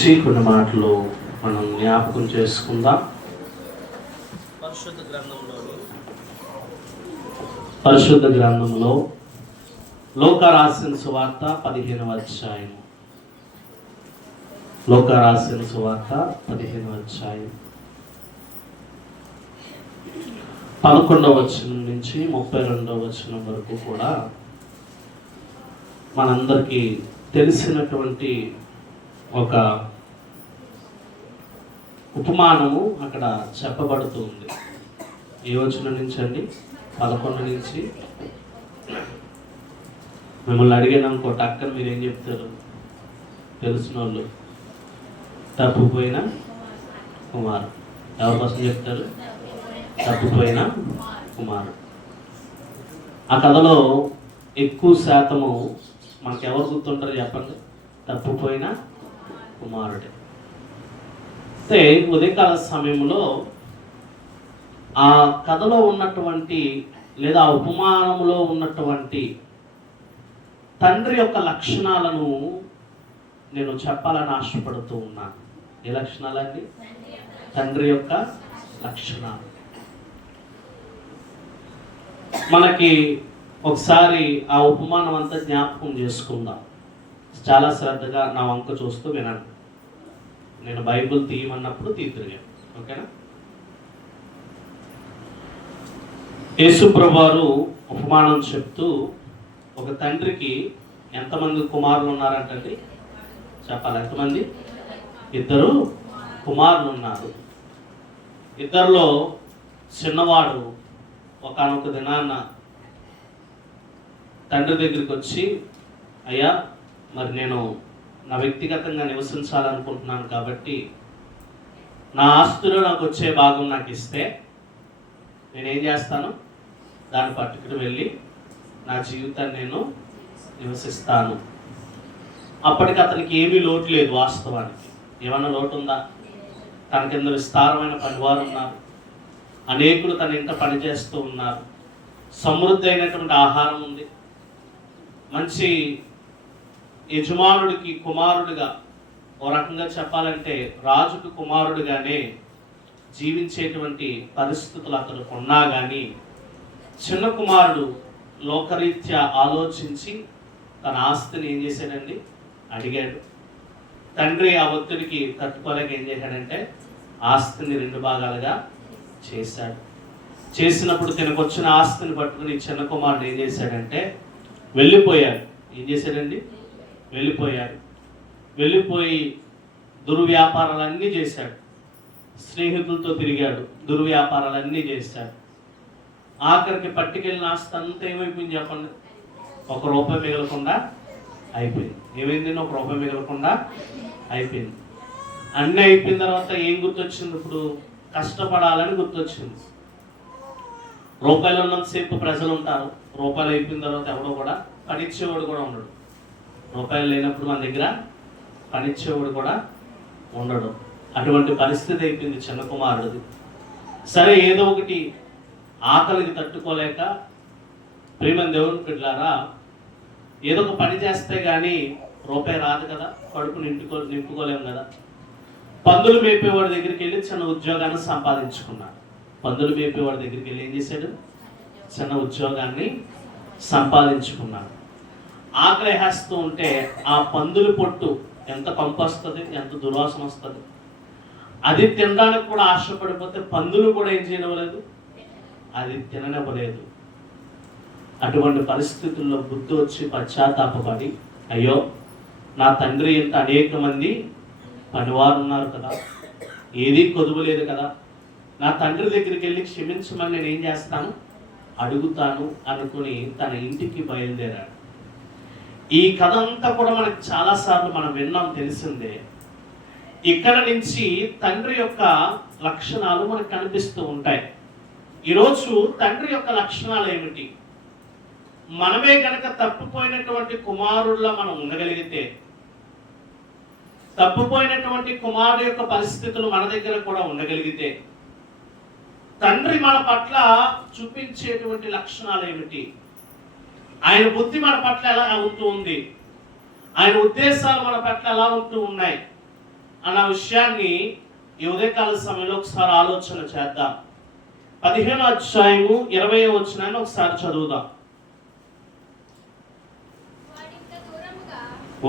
కొన్ని మాటలు మనం జ్ఞాపకం చేసుకుందాం. పరిశుద్ధ గ్రంథంలో లోక రాసిన సువార్త 15వ అధ్యాయం. లోక రాసిన సువార్త 15వ అధ్యాయం 11వ వచనం నుంచి 32వ వచనం వరకు కూడా మనందరికీ తెలిసినటువంటి ఒక ఉపమానము అక్కడ చెప్పబడుతుంది. ఏ వచనం నుంచి అండి? 11 నుంచి. మిమ్మల్ని అడిగాను అనుకోండి, అక్కడ మీరు ఏం చెప్తారు? తెలిసిన వాళ్ళు తప్పిపోయిన కుమారుడు. ఎవరి కోసం చెప్తారు? తప్పిపోయిన కుమారుడు. ఆ కథలో ఎక్కువ శాతము మనకు ఎవరు గుర్తుంటారు చెప్పండి? తప్పిపోయిన కుమారుడే. అయితే ఉదయకాల సమయంలో ఆ కథలో ఉన్నటువంటి లేదా ఆ ఉపమానంలో ఉన్నటువంటి తండ్రి యొక్క లక్షణాలను నేను చెప్పాలని ఆశపడుతూ ఉన్నాను. ఏ లక్షణాలండి? తండ్రి యొక్క లక్షణాలు. మనకి ఒకసారి ఆ ఉపమానం అంతా జ్ఞాపకం చేసుకుందాం. చాలా శ్రద్ధగా నా వంక చూస్తూ వినండి. నేను బైబిల్ తీయమన్నప్పుడు తీతురిగాను. ఓకేనా? యేసు ప్రభువారు ఉపమానం చెప్తూ ఒక తండ్రికి ఎంతమంది కుమారులు ఉన్నారంటండి? చెప్పాలి. ఎంతమంది? 2 కుమారులు ఉన్నారు. 2లో చిన్నవాడు ఒకానొక దినాన్న తండ్రి దగ్గరికి వచ్చి, అయ్యా, మరి నేను నా వ్యక్తిగతంగా నివసించాలనుకుంటున్నాను కాబట్టి నా ఆస్తులో నాకు వచ్చే భాగం నాకు ఇస్తే నేనేం చేస్తాను? దాన్ని పట్టుకుని వెళ్ళి నా జీవితాన్ని నేను నివసిస్తాను. అప్పటికి అతనికి ఏమీ లోటు లేదు. వాస్తవానికి ఏమన్నా లోటు ఉందా? తన కింద విస్తారమైన పనివారు ఉన్నారు, అనేకులు తన ఇంట పనిచేస్తూ ఉన్నారు, సమృద్ధి అయినటువంటి ఆహారం ఉంది, మంచి యజమానుడికి కుమారుడిగా, ఓ రకంగా చెప్పాలంటే రాజుకు కుమారుడిగానే జీవించేటువంటి పరిస్థితులు అతనికి ఉన్నా కానీ చిన్న కుమారుడు లోకరీత్యా ఆలోచించి తన ఆస్తిని ఏం చేశాడండి? అడిగాడు. తండ్రి ఆ ఒత్తిడికి తట్టుకోలేక ఏం చేశాడంటే ఆస్తిని 2 భాగాలుగా చేశాడు. చేసినప్పుడు తనకు వచ్చిన ఆస్తిని పట్టుకుని చిన్న కుమారుడు ఏం చేశాడంటే వెళ్ళిపోయాడు. ఏం చేశాడండి? వెళ్ళిపోయాడు. వెళ్ళిపోయి దుర్వ్యాపారాలన్నీ చేశాడు. స్నేహితులతో తిరిగాడు, దుర్వ్యాపారాలన్నీ చేశాడు. ఆఖరికి పట్టుకెళ్ళిన ఆస్తి అంతా ఏమైపోయింది చెప్పండి? ₹1 మిగలకుండా అయిపోయింది. ఏమైంది? ₹1 మిగలకుండా అయిపోయింది. అన్నీ అయిపోయిన తర్వాత ఏం గుర్తొచ్చింది? ఇప్పుడు కష్టపడాలని గుర్తొచ్చింది. రూపాయలు ఉన్నంతసేపు ప్రజలు ఉంటారు, రూపాయలు అయిపోయిన తర్వాత ఎవడో కూడా పనిచ్చేవాడు కూడా ఉండడు. రూపాయలు లేనప్పుడు మన దగ్గర పనిచ్చేవాడు కూడా ఉండడు. అటువంటి పరిస్థితి అయిపోయింది చిన్న కుమారుడిది. సరే, ఏదో ఒకటి ఆకలికి తట్టుకోలేక, ప్రియమైన దేవుని బిడ్డలారా, ఏదో ఒక పని చేస్తే కానీ రూపాయి రాదు కదా, కడుపు నింపుకోలేము కదా. పందులు మేపేవాడి దగ్గరికి వెళ్ళి చిన్న ఉద్యోగాన్ని సంపాదించుకున్నాడు. పందులు మేపేవాడి దగ్గరికి వెళ్ళి ఏం చేశాడు? చిన్న ఉద్యోగాన్ని సంపాదించుకున్నాడు. ఆకలి వేస్తూ ఉంటే ఆ పందుల పొట్టు ఎంత కంపు వస్తుంది, ఎంత దుర్వాసన వస్తుంది. అది తినడానికి కూడా ఆశపడిపోతే పందులు కూడా ఏం చేయనివ్వలేదు, అది తిననివ్వలేదు. అటువంటి పరిస్థితుల్లో బుద్ధి వచ్చి పశ్చాత్తాపడి, అయ్యో, నా తండ్రి ఇంత అనేక మంది పనివారు ఉన్నారు కదా, ఏదీ కొదువలేదు కదా, నా తండ్రి దగ్గరికి వెళ్ళి క్షమించమని నేను ఏం చేస్తాను? అడుగుతాను అనుకుని తన ఇంటికి బయలుదేరాడు. ఈ కథ అంతా కూడా మనకు చాలాసార్లు మనం విన్నాం, తెలిసిందే. ఇక్కడ నుంచి తండ్రి యొక్క లక్షణాలు మనకు కనిపిస్తూ ఉంటాయి. ఈరోజు తండ్రి యొక్క లక్షణాలు ఏమిటి? మనమే కనుక తప్పిపోయినటువంటి కుమారుల్లో మనం ఉండగలిగితే, తప్పిపోయినటువంటి కుమారుడు యొక్క పరిస్థితులు మన దగ్గర కూడా ఉండగలిగితే, తండ్రి మన పట్ల చూపించేటువంటి లక్షణాలు ఏమిటి? ఆయన బుద్ధి మన పట్ల ఎలా ఉంటూ ఉంది? ఆయన ఉద్దేశాలు మన పట్ల ఎలా ఉంటూ ఉన్నాయి? అన్న విషయాన్ని ఈ ఉదయకాల సమయంలో ఒకసారి ఆలోచన చేద్దాం. 15వ అధ్యాయము 20వ వచనాన్ని ఒకసారి చదువుదాం.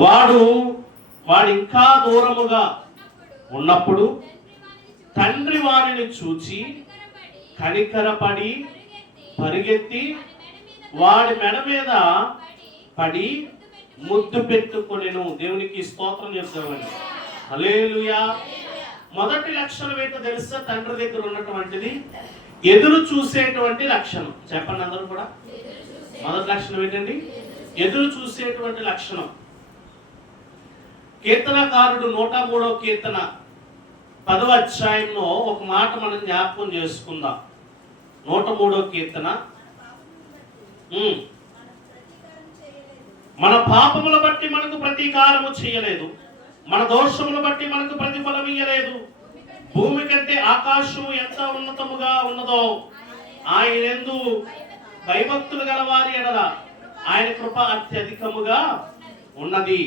వాడు ఇంకా దూరముగా ఉన్నప్పుడు తండ్రి వారిని చూచి కనికరపడి పరిగెత్తి వాడి మెడ మీద పడి ముద్దు పెట్టుకొనెను. దేవునికి స్తోత్రం చెప్తామండి. హల్లెలూయా. మొదటి లక్షణం ఏంటో తెలుసా? తండ్రి దగ్గర ఉన్నటువంటిది ఎదురు చూసేటువంటి లక్షణం. చెప్పండి అందరూ కూడా. మొదటి లక్షణం ఏంటండి? ఎదురు చూసేటువంటి లక్షణం. కీర్తనకారుడు 103వ కీర్తన 10వ అధ్యాయంలో ఒక మాట మనం జ్ఞాపకం చేసుకుందాం. 103వ కీర్తన, మన పాపముల బట్టి మనకు ప్రతీకారము చేయలేదు, మన దోషముల బట్టి మనకు ప్రతిఫలం ఇయ్యలేదు. భూమి కంటే ఆకాశము ఎంత ఉన్నతముగా ఉన్నదో ఆయన యందు భయభక్తులు గలవారి ఎడల ఆయన కృప అత్యధికముగా ఉన్నది.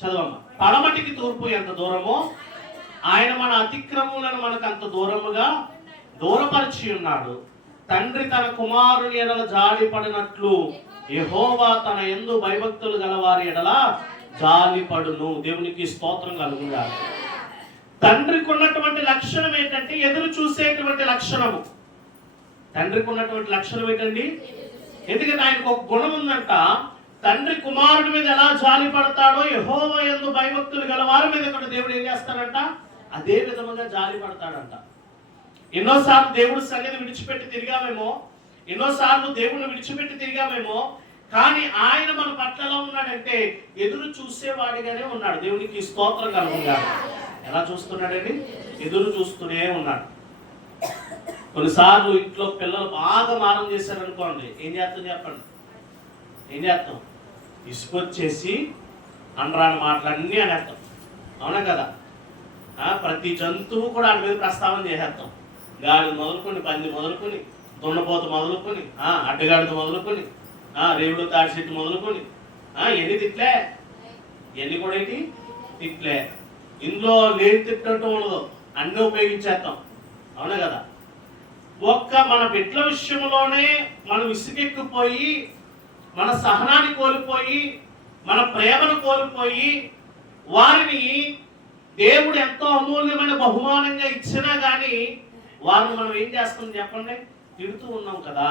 చదవమ్మ. పడమటికి తూర్పు ఎంత దూరమో ఆయన మన అతిక్రమములను మనకు అంత దూరముగా దూరపరిచి ఉన్నాడు. తండ్రి తన కుమారుని ఎడల జాలి పడినట్లు యెహోవా తన యందు భయభక్తులు గలవారి ఎడల జాలి పడును. దేవునికి స్తోత్రం కలుగుగా. తండ్రికి ఉన్నటువంటి లక్షణం ఏంటంటే ఎదురు చూసేటువంటి లక్షణము. తండ్రికి ఉన్నటువంటి లక్షణం ఏంటండి? ఎందుకంటే ఆయనకు ఒక గుణం ఉందంట. తండ్రి కుమారుడి మీద ఎలా జాలి పడతాడో యెహోవా యందు భయభక్తులు గలవారి మీద కూడా దేవుడు ఏం చేస్తాడంట? అదే విధముగా జాలి పడతాడంట. ఎన్నోసార్లు దేవుడు సన్నిధి విడిచిపెట్టి తిరిగామేమో, ఎన్నోసార్లు దేవుడిని విడిచిపెట్టి తిరిగామేమో, కానీ ఆయన మన పట్లలో ఉన్నాడంటే ఎదురు చూసేవాడిగానే ఉన్నాడు. దేవునికి స్తోత్రం కలుగుగా. ఎలా చూస్తున్నాడండి? ఎదురు చూస్తూనే ఉన్నాడు. కొన్నిసార్లు ఇంట్లో పిల్లలు బాగా మారం చేశారనుకోండి, ఏం చేస్తాం చెప్పండి? ఏం చేస్తాం? ఇసుకొచ్చేసి అనరాని మాటలన్నీ అనేస్తాం. అవునా కదా? ప్రతి జంతువు కూడా వాడి మీద ప్రస్తావన చేసేస్తాం. గాడి మొదలుకొని, పంది మొదలుకొని, దున్నపోత మొదలుకొని, అడ్డగాడితో మొదలుకొని, రేవుడు తాడి చెట్టు మొదలుకొని, ఎన్ని తిట్లే, ఎన్ని కూడా ఏంటి తిట్లే. ఇందులో లేని తిట్టంటూ ఉండదు, అన్నీ ఉపయోగించేస్తాం. అవునా కదా? ఒక్క మన బిడ్డల విషయంలోనే మనం విసుగెక్కిపోయి, మన సహనాన్ని కోల్పోయి, మన ప్రేమను కోల్పోయి, వారిని దేవుడు ఎంతో అమూల్యమైన బహుమానంగా ఇచ్చినా కానీ వారిని మనం ఏం చేస్తాం చెప్పండి? తిడుతూ ఉన్నాం కదా.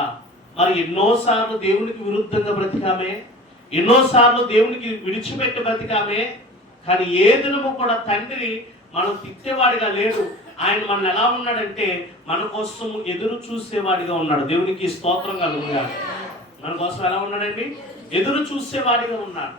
మరి ఎన్నోసార్లు దేవునికి విరుద్ధంగా బ్రతికామే, ఎన్నోసార్లు దేవునికి విడిచిపెట్టి బ్రతికామే. కానీ ఏ దినము కూడా తండ్రి మనం తిట్టేవాడిగా లేడు. ఆయన మన ఎలా ఉన్నాడంటే మన కోసం ఎదురు చూసేవాడిగా ఉన్నాడు. దేవునికి స్తోత్రం కలుగుగా. మన కోసం ఎలా ఉన్నాడండి? ఎదురు చూసేవాడిగా ఉన్నాడు.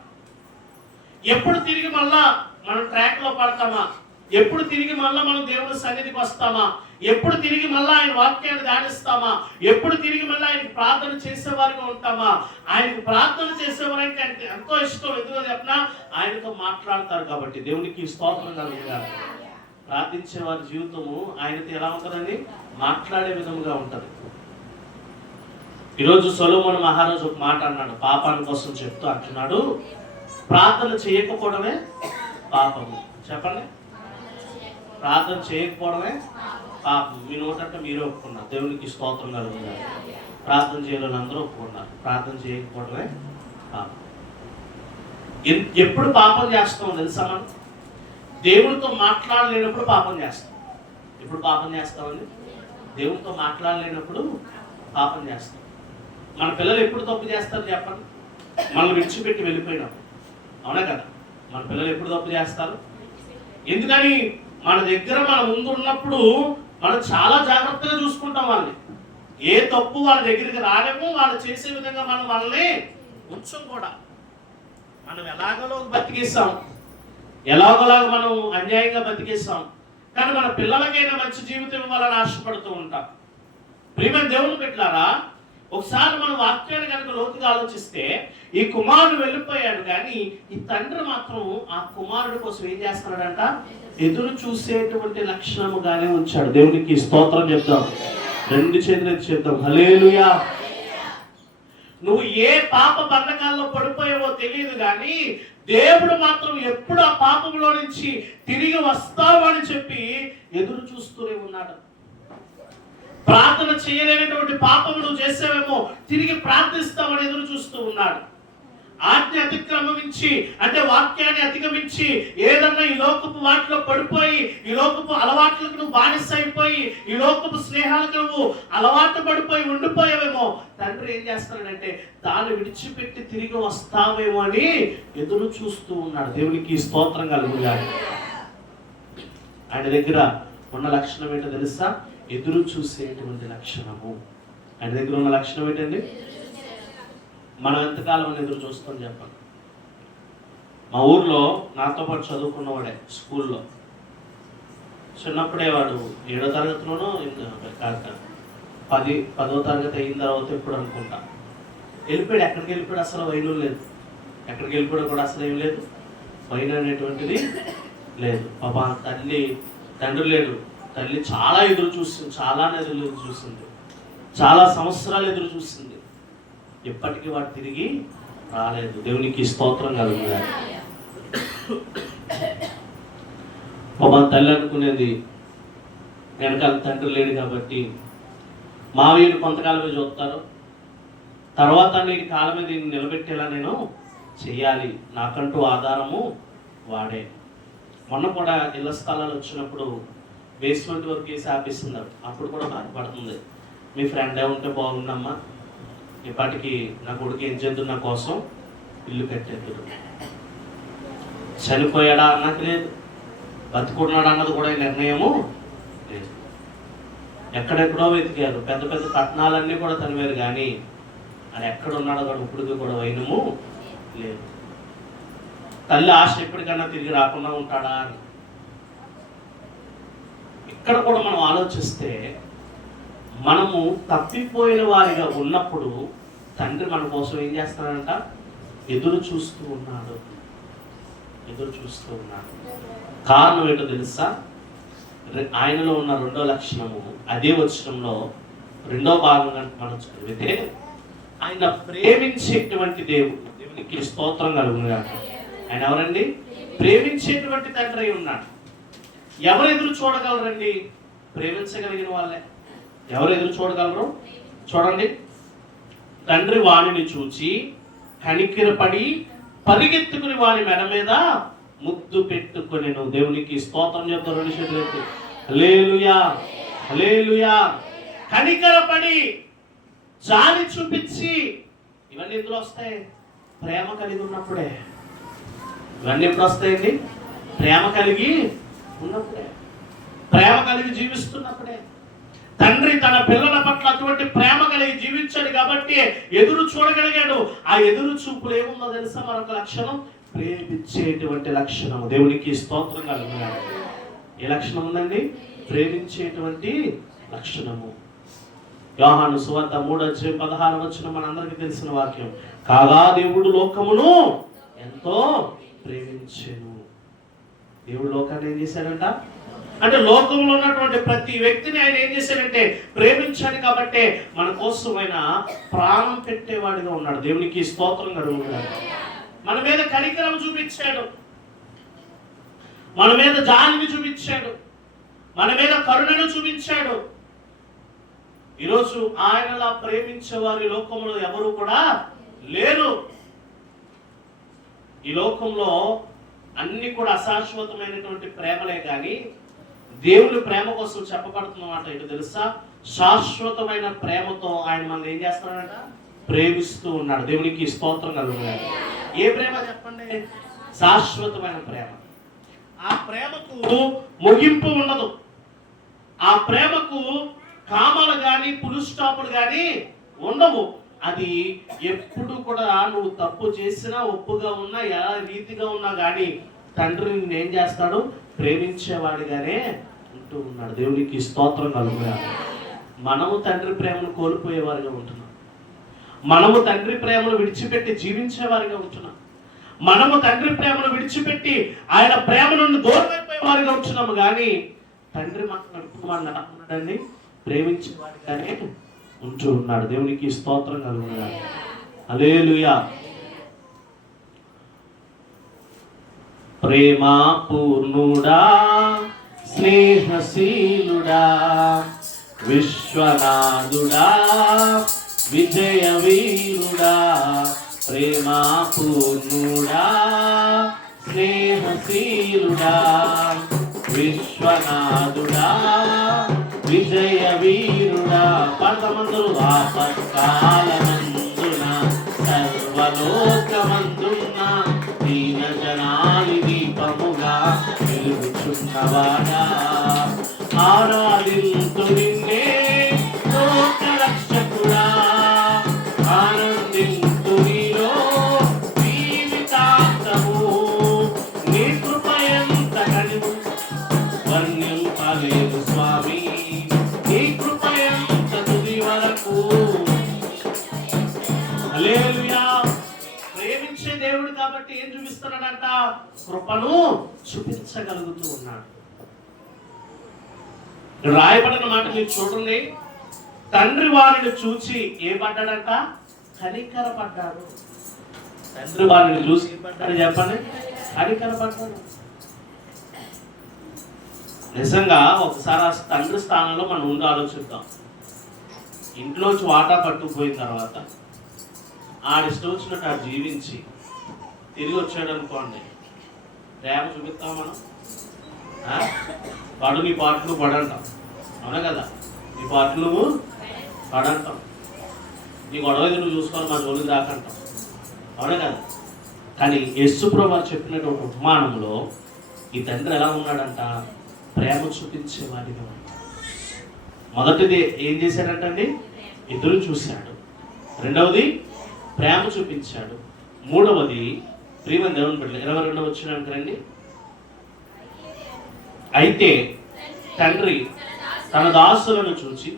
ఎప్పుడు తిరిగి మళ్ళా మనం ట్రాక్ లో పడతామా? ఎప్పుడు తిరిగి మళ్ళా మనం దేవుడి సన్నిధికి వస్తామా? ఎప్పుడు తిరిగి మళ్ళా ఆయన వాక్యాన్ని ధ్యానిస్తామా? ఎప్పుడు తిరిగి మళ్ళీ ఆయనకి ప్రార్థన చేసేవారిగా ఉంటామా? ఆయనకు ప్రార్థన చేసేవారంటే ఆయనకి ఎంతో ఇష్టం. ఎందుకో చెప్పినా ఆయనతో మాట్లాడతారు కాబట్టి. దేవునికి స్తోత్రం కలుగుగా. ప్రార్థించే వారి జీవితము ఆయనతో ఎలా ఉంటుందండి? మాట్లాడే విధముగా ఉంటుంది. ఈరోజు సొలొమోను మహారాజు ఒక మాట అన్నాడు, పాపాని కోసం చెప్తూ అంటున్నాడు, ప్రార్థన చేయకపోవడమే పాపము. చెప్పండి. ప్రార్థన చేయకపోవడమే పాపం. మీ నోటంటే మీరే ఒప్పుకున్నారు. దేవునికి స్తోత్రం కలుగుగా. ప్రార్థన చేయాలని అందరూ ఒప్పుకున్నారు. ప్రార్థన చేయకపోవడమే పాపం. ఎప్పుడు పాపం చేస్తామో తెలుసా? మనం దేవుడితో మాట్లాడలేనప్పుడు పాపం చేస్తాం. ఎప్పుడు పాపం చేస్తామండి? దేవుడితో మాట్లాడలేనప్పుడు పాపం చేస్తాం. మన పిల్లలు ఎప్పుడు తప్పు చేస్తారు చెప్పండి? మనం విడిచిపెట్టి వెళ్ళిపోయినప్పుడు. అవునా కదా? మన పిల్లలు ఎప్పుడు తప్పు చేస్తారు? ఎందుకని? మన దగ్గర మన ముందు ఉన్నప్పుడు మనం చాలా జాగ్రత్తగా చూసుకుంటాం వాళ్ళని. ఏ తప్పు వాళ్ళ దగ్గరికి రాలేము. వాళ్ళు చేసే విధంగా మనం వాళ్ళని ఉంచం కూడా. మనం ఎలాగలో బతికేస్తాం, ఎలాగోలాగా మనం అన్యాయంగా బతికేస్తాం. కానీ మన పిల్లలకైనా మంచి జీవితం ఇవ్వాలని ఆశపడుతూ ఉంటాం. ప్రియమైన దేవుని బిడ్డలారా, ఒకసారి మనం వాక్యాన్ని కనుక లోతుగా ఆలోచిస్తే, ఈ కుమారుడు వెళ్ళిపోయాడు కానీ ఈ తండ్రి మాత్రం ఆ కుమారుడు కోసం ఏం చేస్తున్నాడంట? ఎదురు చూసేటువంటి లక్షణముగానే ఉంచాడు. దేవునికి స్తోత్రం చెప్తాం. రెండు చేతులు చెప్తాం. హల్లెలూయా. నువ్వు ఏ పాప బంధకాల్లో పడిపోయావో తెలియదు కానీ దేవుడు మాత్రం ఎప్పుడు ఆ పాపంలో నుంచి తిరిగి వస్తావని చెప్పి ఎదురు చూస్తూనే ఉన్నాడు. ప్రార్థన చేయలేనటువంటి పాపం నువ్వు చేసావేమో, తిరిగి ప్రార్థిస్తామని ఎదురు చూస్తూ ఉన్నాడు. ఆజ్ఞ అతిక్రమించి అంటే వాక్యాన్ని అధిగమించి ఏదన్నా ఈ లోకపు వాటిలో పడిపోయి, ఈ లోకపు అలవాట్లకు నువ్వు బానిస అయిపోయి, ఈ లోకపు స్నేహాలకు నువ్వు అలవాటు పడిపోయి ఉండిపోయావేమో, తండ్రి ఏం చేస్తాడంటే దాన్ని విడిచిపెట్టి తిరిగి వస్తావేమో అని ఎదురు చూస్తూ ఉన్నాడు. దేవునికి స్తోత్రం కలుగుగాక. ఆయన దగ్గర ఉన్న లక్షణం ఏంటో తెలుసా? ఎదురు చూసేటువంటి లక్షణము. ఆయన దగ్గర ఉన్న లక్షణం ఏంటండి? మనం ఎంతకాలం ఎదురు చూస్తాం చెప్పండి. మా ఊర్లో నాతో పాటు చదువుకున్నవాడే స్కూల్లో చిన్నప్పుడే వాడు 7వ తరగతిలోనో ఇంకా 10వ తరగతి అయిన తర్వాత ఎప్పుడు అనుకుంటా వెళ్ళిపోయాడు. ఎక్కడికి వెళ్ళిపోయాడు? అసలు వైను లేదు. ఎక్కడికి వెళ్ళిపోయాడు కూడా అసలు ఏం లేదు, వైన్ అనేటువంటిది లేదు. పాప తండ్రి లేడు. తల్లి చాలా ఎదురు చూసింది, చాలా సంవత్సరాలు ఎదురు చూసింది. ఎప్పటికీ వాడు తిరిగి రాలేదు. దేవునికి స్తోత్రం కలుగుతుంది. మా తల్లి అనుకునేది వెనకాల తండ్రి లేడు కాబట్టి మావయ్యను కొంతకాలమే చూస్తారు, తర్వాత నేను కాలం మీద నిలబెట్టేలా నేను చెయ్యాలి, నాకంటూ ఆధారము వాడే. మొన్న కూడా ఇళ్ల స్థలాలు వచ్చినప్పుడు బేస్మెంట్ వరకు వేసి ఆపిస్తున్నారు. అప్పుడు కూడా బాధపడుతుంది, మీ ఫ్రెండే ఉంటే బాగుందమ్మా, ఇప్పటికి నా కొడుకు ఏం చేద్దు, నా కోసం ఇల్లు కట్టేద్దుడు. చనిపోయాడా అన్నది లేదు, బతుకున్నాడా అన్నది కూడా నిర్ణయము లేదు. ఎక్కడెక్కడో వెతికారు, పెద్ద పెద్ద పట్టణాలన్నీ కూడా తనివారు, కానీ అది ఎక్కడున్నాడో కూడా ఇప్పటికీ కూడా వైనము లేదు. తల్లి ఆశ ఎప్పటికన్నా తిరిగి రాకుండా ఉంటాడా అని. ఇక్కడ కూడా మనం ఆలోచిస్తే మనము తప్పిపోయిన వారిగా ఉన్నప్పుడు తండ్రి మన కోసం ఏం చేస్తాడంట? ఎదురు చూస్తూ ఉన్నాడు. కారణం ఏంటో తెలుసా? ఆయనలో ఉన్న 2వ లక్షణము, అదే వచనంలో 2వ భాగంగా మనం చదివితే, ఆయన ప్రేమించేటువంటి దేవుడు. దేవునికి స్తోత్రం కలుగునుగాక. ఆయన ఎవరండి? ప్రేమించేటువంటి తండ్రి అయి ఉన్నాడు. ఎవరు ఎదురు చూడగలరండి? ప్రేమించగలిగిన వాళ్ళే. ఎవరు ఎదురు చూడగలరు? చూడండి, తండ్రి వాణిని చూచి కనికిరపడి పరిగెత్తుకుని వాని మెడ మీద ముద్దు పెట్టుకొనెను. దేవునికి స్తోత్రం చెప్తారు. 2 చేతులు ఎత్తి హల్లెలూయా, హల్లెలూయా. కనికరపడి, జాలి చూపించి, ఇవన్నీ ఎందులో వస్తాయి? ప్రేమ కలిగి ఉన్నప్పుడే. ఇవన్నీ ఎప్పుడు వస్తాయండి? ప్రేమ కలిగి ఉన్నప్పుడే, ప్రేమ కలిగి జీవిస్తున్నప్పుడే. తండ్రి తన పిల్లల పట్ల అటువంటి ప్రేమ కలిగి జీవించాడు కాబట్టి ఎదురు చూడగలిగాడు. ఆ ఎదురు చూపులు ఏముందో తెలుసా? మరొక లక్షణం, ప్రేమించేటువంటి లక్షణం. దేవునికి స్తోత్రం కలుగుగాక. ఏ లక్షణం ఉందండి? ప్రేమించేటువంటి లక్షణము. యోహాను సువార్త 3:16 మనందరికీ తెలిసిన వాక్యం. కాగా దేవుడు లోకమును ఎంతో ప్రేమించెను. దేవుడు లోకాన్ని ఏం చేశాడంట? అంటే లోకంలో ఉన్నటువంటి ప్రతి వ్యక్తిని ఆయన ఏం చేశాడంటే ప్రేమించాడు. కాబట్టి మన కోసం ఆయన ప్రాణం పెట్టేవాడిగా ఉన్నాడు. దేవునికి స్తోత్రం కలుగుగాక. మన మీద కనికరం చూపించాడు, మన మీద జాలిని చూపించాడు, మన మీద కరుణను చూపించాడు. ఈరోజు ఆయనలా ప్రేమించే వారి లోకంలో ఎవరు కూడా లేరు. ఈ లోకంలో అన్ని కూడా అశాశ్వతమైనటువంటి ప్రేమలే, కానీ దేవుని ప్రేమ కోసం చెప్పబడుతున్నమాట ఏంటో తెలుసా? శాశ్వతమైన ప్రేమతో ఆయన మనం ఏం చేస్తున్నాడంట? ప్రేమిస్తూ ఉన్నాడు. దేవునికి స్తోత్రం కలుగుగాక. ఏ ప్రేమ చెప్పండి? శాశ్వతమైన ప్రేమ. ఆ ప్రేమకు ముగింపు ఉండదు. ఆ ప్రేమకు కామాలు కానీ పులు స్టాపులు కానీ ఉండవు. అది ఎప్పుడు కూడా నువ్వు తప్పు చేసినా, ఒప్పుగా ఉన్నా, ఎలా రీతిగా ఉన్నా కానీ తండ్రి ఏం చేస్తాడు? ప్రేమించేవాడిగానే ఉంటూ ఉన్నాడు. దేవునికి స్తోత్రం కలుగుగాక. మనము తండ్రి ప్రేమను కోల్పోయేవారిగా ఉంటున్నాం. మనము తండ్రి ప్రేమను విడిచిపెట్టి జీవించేవారిగా ఉంటున్నాం. మనము తండ్రి ప్రేమను విడిచిపెట్టి ఆయన ప్రేమ నుండి దూరమైపోయేవారిగా ఉంటున్నాము. కానీ తండ్రి మనకు నడుపుతున్నాడండి, ప్రేమించేవాడిగానే ఉంటూ ఉన్నాడు. దేవునికి స్తోత్రం కలుగుగాక. హల్లెలూయా. ప్రేమ పూర్ణుడా, స్నేహశీలుడా, విశ్వనాథుడా, విజయ వీరుడా, ప్రేమ పూర్ణుడా, స్నేహశీలుడా, విశ్వనాథుడా, విజయ వీరుడా. పదమందులు ఆపత్కాలమందున సర్వలోకమందున దీన జనాలి దీపముగా వెలుగుచున్నవాడా, ఆరాధింతు నిన్నే లోక రక్షకుడా, ఆనందింతు నీలో జీవితాంతము, నీ కృప ఎంత కనివు వర్ణింపలేదు స్వామి, నీ కృప ఎంత తుది వరకు. హల్లెలూయా. ప్రేమించే దేవుడు కాబట్టి ఏం చూపిస్తున్నాడంట? కృపను చూపించగలుగుతూ ఉన్నాడు. రాయబడిన మాట మీరు చూడండి. తండ్రి వారిని చూచి ఏ పడ్డాడంట? కనికరపడ్డాడు. తండ్రి వారిని చూసి ఏం పడ్డాడు చెప్పండి? కనికరపడ్డాడు. నిజంగా ఒకసారి ఆ తండ్రి స్థానంలో మనం ఉండి ఆలోచిద్దాం. ఇంట్లోంచి వాటా పట్టుకుపోయిన తర్వాత ఆడిష్టం వచ్చినట్టు ఆడు జీవించి తిరిగి వచ్చాడు అనుకోండి, ప్రేమ చూపిస్తాం మనం? పడు నీ పాటలు పడంటాం, అవునా కదా? నీ పాటలు నువ్వు పడంటాం, నీ గొడవ నువ్వు చూసుకొని మా జోలికి దాకంటాం, అవునా కదా? కానీ యేసు ప్రభువు చెప్పినటువంటి ఉపమానంలో ఈ తండ్రి ఎలా ఉన్నాడంట? ప్రేమ చూపించేవాడిగా. మొదటిది ఏం చేశాడంటండి? ఎదురు చూశాడు. రెండవది ప్రేమ చూపించాడు. మూడవది ప్రియమైన దేవుని బిడ్డలు 22వ వచనానికి రండి. అయితే తండ్రి తన దాసులను చూచి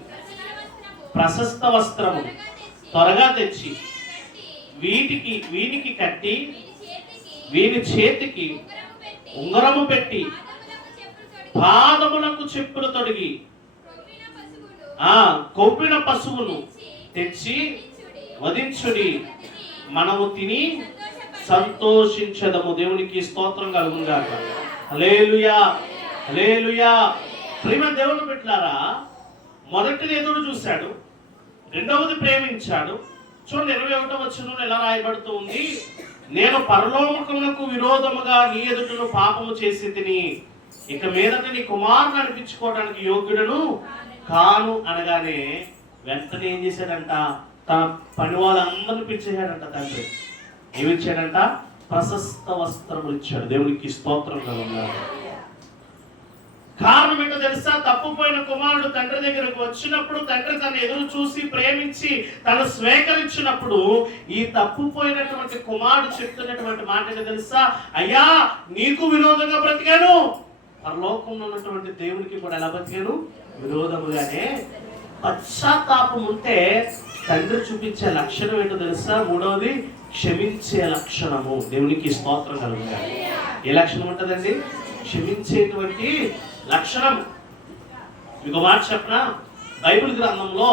ప్రశస్త వస్త్రము త్వరగా తెచ్చి వీనికి కట్టి వీని చేతికి ఉంగరము పెట్టి పాదములకు చెప్పులు తొడిగి కొవ్విన పశువును తెచ్చి వధించుడి, మనము తిని సంతోషించదము. దేవునికి స్తోత్రం కలుగుగాక. హల్లెలూయా, హల్లెలూయా. ప్రియమైన దేవుని బిడ్డలారా, మొదటిది ఎదురు చూశాడు, రెండవది ప్రేమించాడు. చూడండి 21వ వచనంలో ఎలా రాయబడుతూ ఉంది? నేను పరలోకమునకు విరోధముగా నీ ఎదుటను పాపము చేసి తిని ఇక మీదట నీ కుమారుని అనిపించుకోవడానికి యోగ్యుడను కాను అనగానే వెంటనే ఏం చేశాడంట? తన పని వాళ్ళందరినీ పిలిచేశాడంట. తండ్రి ఏమిచ్చాడంట? ప్రశస్త వస్త్రములు ఇచ్చాడు. దేవునికి స్తోత్రం కలుగుగాక. కారణం ఏంటో తెలుసా? తప్పుపోయిన కుమారుడు తండ్రి దగ్గరకు వచ్చినప్పుడు తండ్రి తను ఎదురు చూసి ప్రేమించి తను స్వీకరించినప్పుడు ఈ తప్పుపోయినటువంటి కుమారుడు చెప్తున్నటువంటి మాట ఏంటో తెలుసా? అయ్యా, నీకు విరోధంగా బ్రతికాను, పరలోకంలో ఉన్నటువంటి దేవునికి కూడా ఎలా బ్రతికాను? విరోధముగానే. పశ్చాత్తాపం ఉంటే తండ్రి చూపించే లక్షణం ఏంటో తెలుసా? మూడవది క్షమించే లక్షణము. దేవునికి స్తోత్రం కలుగుతారు. ఏ లక్షణం ఉంటుందండి? క్షమించేటువంటి లక్షణం. మీకు మాట చెప్పనా? బైబిల్ గ్రంథంలో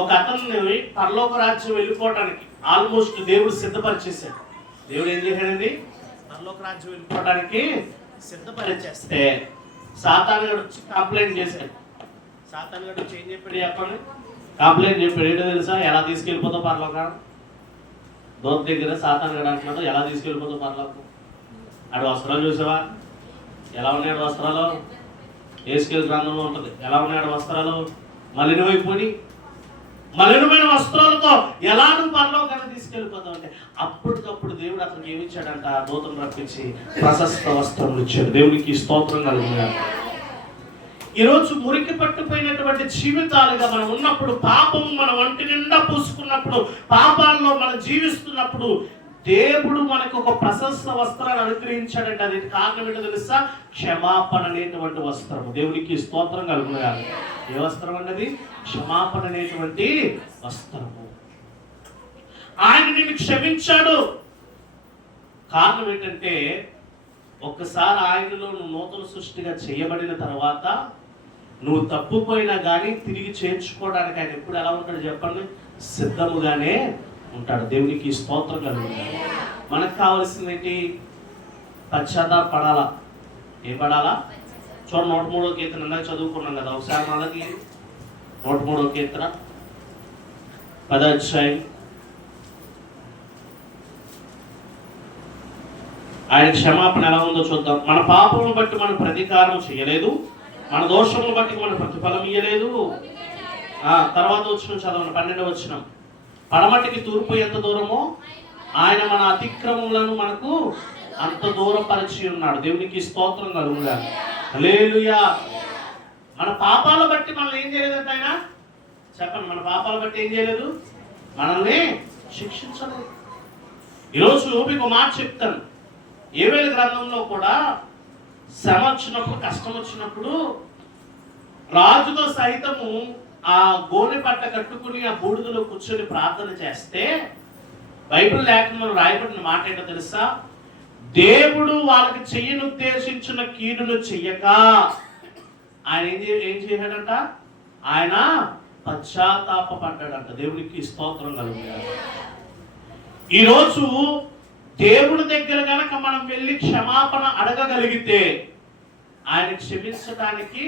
ఒక అతన్ని పరలోక రాజ్యం వెళ్ళిపోవటానికి ఆల్మోస్ట్ దేవుడు సిద్ధపరిచేశాడు. దేవుడు ఏం చేశాడండి? పరలోక రాజ్యం వెళ్ళిపోవటానికి సిద్ధపరిచేస్తే సాతానుగాడు వచ్చి కంప్లైంట్ చేశాడు. సాతానుగాడు వచ్చి ఏం చెప్పాడు చెప్పండి? కంప్లైంట్ చెప్పాడు. ఏంటో తెలుసా? ఎలా తీసుకెళ్ళిపోతావు పరలోకం? దోత దగ్గర సాతానుగాడు అంటున్నాడు, ఎలా తీసుకెళ్ళిపోతావు పరలోకం? ఆడు వస్త్రాలు చూసావా? ఎలా ఉన్నాడు వస్త్రాలు? ఏస్కేల్ గ్రంథంలో ఉంటుంది. ఎలా ఉన్నాడు వస్త్రాలు? మలినమైపోయి మలినమైన వస్త్రాలతో ఎలా నువ్వు పరలోకాన్ని తీసుకెళ్ళిపోతావు అంటే అప్పటికప్పుడు దేవుడు అతనికి ఏమి ఇచ్చాడంట? దూతను రప్పించి ప్రశస్త వస్త్రములు ఇచ్చాడు. దేవునికి స్తోత్రం కలుగుగాక. ఈరోజు మురికి పట్టుపోయినటువంటి జీవితాలుగా మనం ఉన్నప్పుడు, పాపం మన ఒంటి నిండా పూసుకున్నప్పుడు, పాపాల్లో మనం జీవిస్తున్నప్పుడు దేవుడు మనకు ఒక ప్రశస్త వస్త్రాన్ని అనుగ్రహించాడంటే అది కారణం ఏంటో తెలుసా? క్షమాపణ అనేటువంటి వస్త్రము. దేవునికి స్తోత్రం కలుగుగాక. ఏ వస్త్రం అన్నది? క్షమాపణ అనేటువంటి వస్త్రము. ఆయన నిన్ను క్షమించాడు. కారణం ఏంటంటే ఒక్కసారి ఆయనలో నువ్వు నూతన సృష్టిగా చేయబడిన తర్వాత నువ్వు తప్పుపోయినా కానీ తిరిగి చేర్చుకోవడానికి ఆయన ఎప్పుడు ఎలా ఉంటాడు చెప్పండి? సిద్ధముగానే ఉంటాడు. దేవునికి స్తోత్రం కలుగుతుంది. మనకు కావాల్సింది ఏంటి? పశ్చాత్తాపడాలా. ఏం పడాలా? చూడ 103వ కీర్తన ఇందాక చదువుకున్నాం కదా, ఒకసారి మనకి 103వ కీర్తన 10వ అధ్యాయం. ఆయన క్షమాపణ ఎలా ఉందో చూద్దాం. మన పాపమును బట్టి మనం ప్రతీకారం చేయలేదు, మన దోషమును బట్టి మన ప్రతిఫలం ఇయ్యలేదు. తర్వాత వచ్చిన చదవండి, 12వ వచనం. పడమటికి తూర్పు ఎంత దూరమో ఆయన మన అతిక్రమములను మనకు అంత దూరపరిచి ఉన్నాడు. దేవునికి స్తోత్రం కలుగుగా. హల్లెలూయా. మన పాపాల బట్టి మనల్ని ఏం చేయలేదంట ఆయన? చెప్పండి, మన పాపాల బట్టి ఏం చేయలేదు? మనల్ని శిక్షించలేదు. ఈరోజు మీకు మాట చెప్తాను. యోవేలు గ్రంథంలో కూడా శ్రమ వచ్చినప్పుడు, కష్టం వచ్చినప్పుడు రాజుతో సైతము ఆ గోనె పట్ట కట్టుకుని ఆ బూడిదలో కూర్చొని ప్రార్థన చేస్తే బైబిల్ లేఖనంలో రాయబడిన మాట ఏంటో తెలుసా? దేవుడు వాళ్ళకి చెయ్యను ఉద్దేశించిన కీడును చెయ్యక ఆయన ఏం చేశాడంట? ఆయన పశ్చాత్తాపడ్డాడంట. దేవునికి స్తోత్రం కలుగుతుంది. ఈరోజు దేవుడి దగ్గర గనక మనం వెళ్ళి క్షమాపణ అడగగలిగితే ఆయన క్షమించడానికి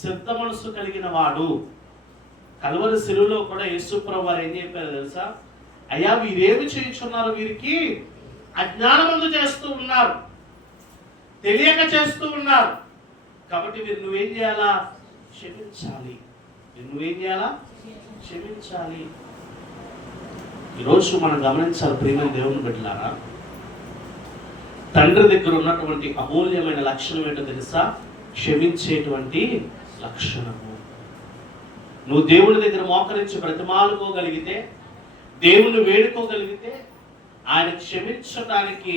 సిద్ధ మనసు కలిగిన వాడు. కలువరి శిలువలో కూడా యేసుప్రభువు వారు ఏం చెప్పారు తెలుసా? అయ్యా, వీరేమి చేయించున్నారు? వీరికి అజ్ఞానమందు చేస్తూ ఉన్నారు, తెలియక చేస్తూ ఉన్నారు. కాబట్టి మీరు నువ్వేం చేయాలా? క్షమించాలి. నువ్వేం చేయాలా? క్షమించాలి. ఈరోజు మనం గమనించాలి ప్రియమైన దేవుని బిడ్డలారా, తండ్రి దగ్గర ఉన్నటువంటి అమూల్యమైన లక్షణం ఏంటో తెలుసా? క్షమించేటువంటి లక్షణము. నువ్వు దేవుని దగ్గర మోకరించి బ్రతిమాలుకోగలిగితే, దేవుని వేడుకోగలిగితే ఆయన క్షమించడానికి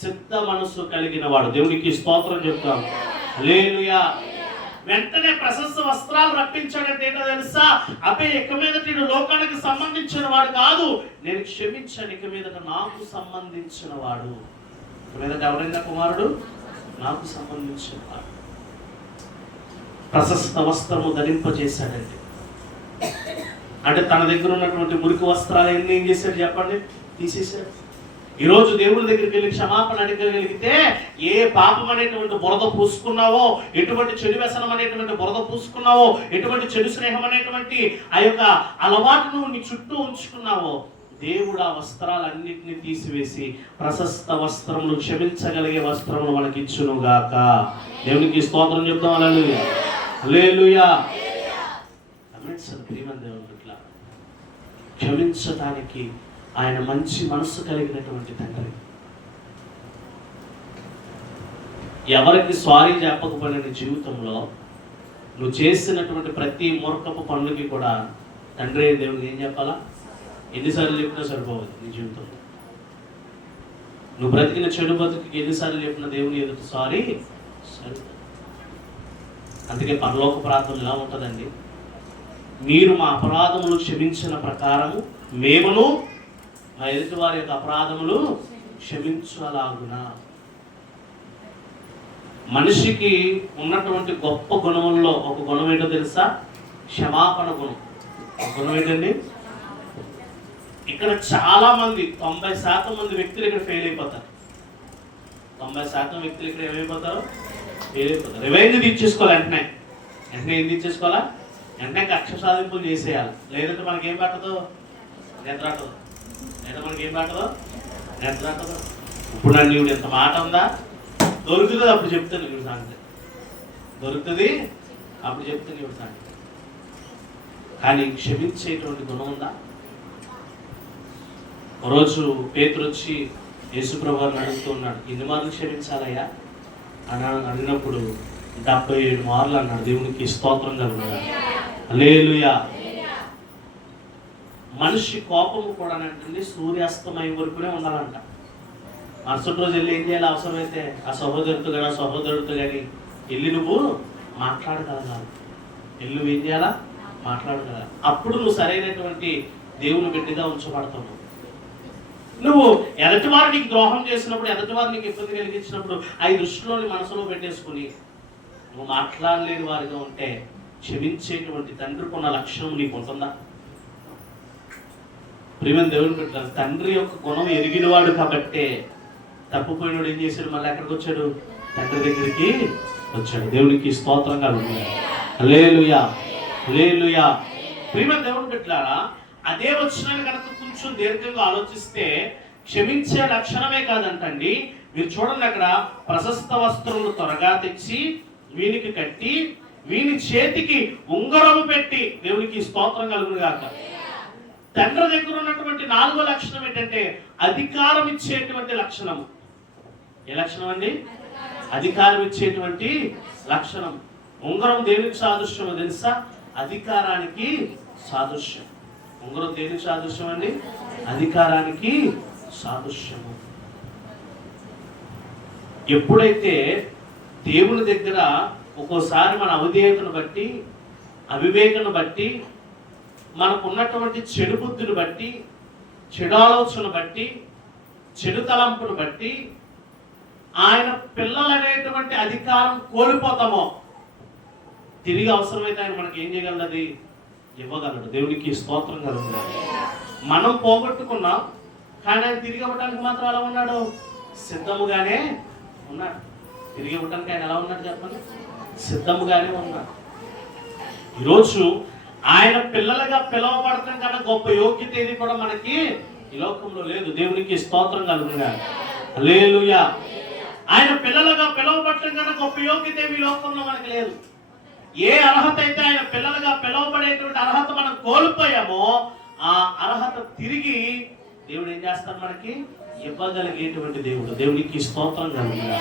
సిద్ధ మనసు కలిగిన వాడు. దేవునికి స్తోత్రం చెప్తాం. హల్లెలూయా. వెంటనే ప్రశస్త వస్త్రాలు రప్పించాడంటే ఏంటో తెలుసా? అబ్బే, ఇక మీదట నేను లోకానికి సంబంధించిన వాడు కాదు, నేను క్షమించాను, ఇక మీదట నాకు సంబంధించిన వాడు. ఇక మీదట ఎవరైనా కుమారుడు నాకు సంబంధించిన వాడు. ప్రశస్త వస్త్రము ధరింపజేశాడండి. అంటే తన దగ్గర ఉన్నటువంటి మురికి వస్త్రాలు ఎన్ని ఏం చేశాడు చెప్పండి? తీసేశాడు. ఈరోజు దేవుడి దగ్గరికి వెళ్ళి క్షమాపణ అడగగలిగితే, ఏ పాపం అనేటువంటి బురద పూసుకున్నావో, ఎటువంటి చెడు వ్యసనం అనేటువంటి బురద పూసుకున్నావో, ఎటువంటి చెడు స్నేహం అనేటువంటి ఆ యొక్క అలవాటును నీ చుట్టూ ఉంచుకున్నావో, దేవుడు ఆ వస్త్రాలన్నింటినీ తీసివేసి ప్రశస్త వస్త్రములు, క్షమించగలిగే వస్త్రములు మనకి ఇచ్చును గాక. దేవునికి స్తోత్రం చెప్తాం. హల్లెలూయా. హల్లెలూయా. దేవుని క్షమించడానికి ఆయన మంచి మనస్సు కలిగినటువంటి తండ్రి. ఎవరికి సారీ చెప్పకపోయిన జీవితంలో నువ్వు చేసినటువంటి ప్రతి మూర్ఖపు పనులకి కూడా తండ్రి దేవునికి ఏం చెప్పాలా? ఎన్నిసార్లు చెప్పినా సరిపోవద్దు నీ జీవితంలో. నువ్వు బ్రతికిన చెడు బతుకి ఎన్నిసార్లు చెప్పిన దేవుని ఎదుటి సారీ సరిపోదు. అందుకే పరలోక ప్రార్థన ఎలా ఉంటుందండి? మీరు మా అపరాధములు క్షమించిన ప్రకారము మేమును మా ఎదుటి వారి యొక్క అపరాధములు క్షమించలాగున. మనిషికి ఉన్నటువంటి గొప్ప గుణముల్లో ఒక గుణం ఏంటో తెలుసా? క్షమాపణ గుణం. ఒక గుణం ఏంటండి? ఇక్కడ చాలా మంది 90% మంది వ్యక్తులు ఇక్కడ ఫెయిల్ అయిపోతారు. 90% వ్యక్తులు ఇక్కడ ఏమైపోతారు? ఫెయిల్ అయిపోతారు. రివెంజ్ తీర్చేసుకోవాలి. వెంటనే ఏం తీర్చేసుకోవాలా? వెంటనే కక్ష సాధింపులు చేసేయాలి. లేదంటే మనకేం పట్టదు? నిద్రాటదు. లేదా మనకేం పట్టదు? నిద్రాటదు. ఇప్పుడు నన్ను నీవు ఎంత మాట ఉందా? దొరుకుతుంది అప్పుడు చెప్తాను నీవు సంగతి. దొరుకుతుంది అప్పుడు చెప్తాను నీవు సంగతి. కానీ క్షమించేటువంటి గుణం ఉందా? ఒకరోజు పేతురు వచ్చి యేసుప్రభు వారిని అడుగుతూ ఉన్నాడు, ఎన్ని మార్లు క్షమించాలయ్యా అని అడిగినప్పుడు 77 మార్లు అన్నాడు. దేవునికి స్తోత్రం కలుగుతుంది. హల్లెలూయా. మనిషి కోపము కూడా అంటే సూర్యాస్తమయం వరకునే ఉండాలంట. మరుసటి రోజు వెళ్ళి ఏం చేయాలి? అవసరమైతే ఆ సహోదరుడితో కానీ వెళ్ళి నువ్వు మాట్లాడగలగాలి. వెళ్ళి నువ్వు ఏం చేయాలా? మాట్లాడగలగాలి. అప్పుడు నువ్వు సరైనటువంటి దేవుని బిడ్డగా ఉంచబడతావు. నువ్వు ఎదటివారు నీకు ద్రోహం చేసినప్పుడు, ఎదటివారు నీకు ఇబ్బంది కలిగించినప్పుడు ఆ దృష్టిలోని మనసులో పెట్టేసుకుని నువ్వు మాట్లాడలేని వారిగా ఉంటే క్షమించేటువంటి తండ్రికి ఉన్న లక్షణం నీకు ఉంటుందా? ప్రియమైన దేవుని పెట్టారు. తండ్రి యొక్క గుణం ఎరిగినవాడు కాబట్టే తప్పిపోయినవాడు ఏం చేశాడు? మళ్ళీ ఎక్కడికి వచ్చాడు? తండ్రి దగ్గరికి వచ్చాడు. దేవునికి స్తోత్రంగా ఉంది. హల్లెలూయా, హల్లెలూయా. ప్రియమైన దేవుని పెట్టారా, అదే వచ్చినాన్ని కనుక కొంచెం దీర్ఘంగా ఆలోచిస్తే క్షమించే లక్షణమే కాదంటండి. మీరు చూడండి, అక్కడ ప్రశస్త వస్త్రములు త్వరగా తెచ్చి వీనికి కట్టి వీని చేతికి ఉంగరము పెట్టి, దేవునికి స్తోత్రం కలుగును గాక. తండ్రి దగ్గర ఉన్నటువంటి 4వ లక్షణం ఏంటంటే అధికారం ఇచ్చేటువంటి లక్షణం. ఏ లక్షణం అండి? అధికారం ఇచ్చేటువంటి లక్షణం. ఉంగరం దేనికి సాదృశ్యమో తెలుసా? అధికారానికి సాదృశ్యం. ఉంగరం దేనికి సాదృశ్యం అండి? అధికారానికి సాదృశ్యము. ఎప్పుడైతే దేవుని దగ్గర ఒక్కోసారి మన అవిధేయతను బట్టి, అవివేకను బట్టి, మనకున్నటువంటి చెడు బుద్ధిని బట్టి, చెడు ఆలోచన బట్టి, చెడు తలంపును బట్టి ఆయన పిల్లలు అనేటువంటి అధికారం కోల్పోతామో, తిరిగి అవసరమైతే ఆయన మనకి ఏం చేయగలదు? అది ఇవ్వగలడు. దేవునికి స్తోత్రం కలుగుతుంది. మనం పోగొట్టుకున్నాం, కానీ ఆయన తిరిగి ఇవ్వడానికి మాత్రం ఎలా ఉన్నాడు? సిద్ధముగానే ఉన్నాడు. తిరిగి ఇవ్వడానికి ఆయన ఎలా ఉన్నాడు చెప్పండి? సిద్ధముగానే ఉన్నాడు. ఈరోజు ఆయన పిల్లలుగా పిలవబడటం కన్నా గొప్ప యోగ్యత ఏది కూడా మనకి ఈ లోకంలో లేదు. దేవునికి స్తోత్రం కలుగుగా. హల్లెలూయా. ఆయన పిల్లలుగా పిలవబడటం కన్నా గొప్ప యోగ్యత ఈ లోకంలో మనకి లేదు. ఏ అర్హత అయితే ఆయన పిల్లలుగా పిలవబడేటువంటి అర్హత మనం కోల్పోయామో, ఆ అర్హత తిరిగి దేవుడు ఏం చేస్తాడు? మనకి ఇవ్వగలిగేటువంటి దేవుడు. దేవునికి స్తోత్రం కలుగుగా.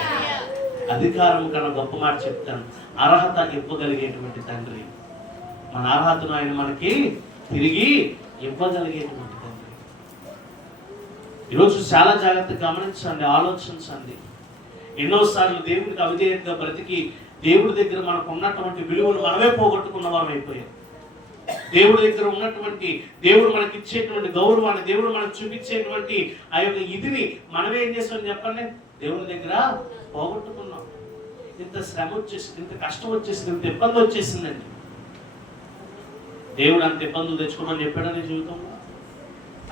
అధికారం కన్నా గొప్ప మాట చెప్తాను, అర్హత ఇవ్వగలిగేటువంటి తండ్రి. మన అర్హతను ఆయన మనకి తిరిగి ఇవ్వగలిగేటువంటి తండ్రి. ఈరోజు చాలా జాగ్రత్తగా గమనించండి, ఆలోచించండి. ఎన్నోసార్లు దేవునికి అవిధేయంగా బ్రతికి దేవుడి దగ్గర మనకు ఉన్నటువంటి విలువలు మనమే పోగొట్టుకున్న వారం అయిపోయాం. దేవుడి దగ్గర ఉన్నటువంటి, దేవుడు మనకి ఇచ్చేటువంటి గౌరవాన్ని, దేవుడు మనకు చూపించేటువంటి ఆ యొక్క ఇదిని మనమే ఏం చేస్తాం చెప్పండి? దేవుడి దగ్గర పోగొట్టుకున్నాం. ఇంత శ్రమ వచ్చేసింది, ఇంత కష్టం వచ్చేసింది, ఇంత ఇబ్బంది వచ్చేసిందండి. దేవుడు అంత ఇబ్బందులు తెచ్చుకోమని చెప్పాడా నీ జీవితంలో?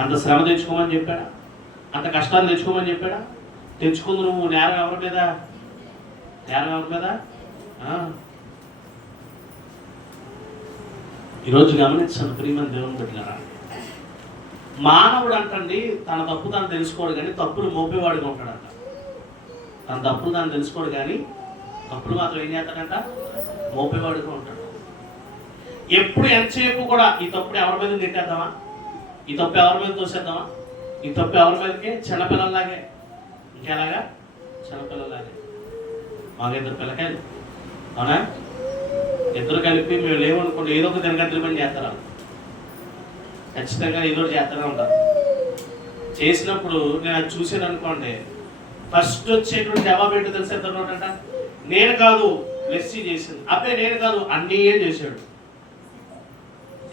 అంత శ్రమ తెచ్చుకోమని చెప్పాడా? అంత కష్టాలు తెచ్చుకోమని చెప్పాడా? తెచ్చుకుంది నువ్వు. నేరం ఎవరి మీద? నేరం ఎవరి మీద? ఈరోజు గమనించండి ప్రియమైన దేవుని బిడ్డలారా, మానవుడు అంటండి తన తప్పు తాను తెలుసుకోడు కానీ తప్పులు మోపేవాడిగా ఉంటాడంట. తన తప్పులు తాను తెలుసుకోడు కానీ తప్పులు మాత్రం ఏం చేస్తాడంట? మోపేవాడిగా ఉంటాడు. ఎప్పుడు ఎంతసేపు కూడా ఈ తప్పుడు ఎవరి మీద నెట్టేద్దామా, ఈ తప్పు ఎవరి మీద తోసేద్దామా, ఈ తప్పు ఎవరి మీదకి? చిన్నపిల్లల్లాగే. ఇంకెలాగా? చిన్నపిల్లలాగే. మాకు 2 పిల్లకాయలు, అవునా? 2 కలిపి మేము లేవనుకోండి, ఏదో ఒక దినగంటల పని చేస్తారు. ఖచ్చితంగా ఏదో చేస్తూనే ఉంటారు. చేసినప్పుడు నేను అది చూసాను అనుకోండి, ఫస్ట్ వచ్చేటువంటి జవాబు ఏంటో తెలిసి ఎంతట? నేను కాదు లెస్సీ చేసింది, అబ్బాయి నేను కాదు అన్నీయే చేశాడు.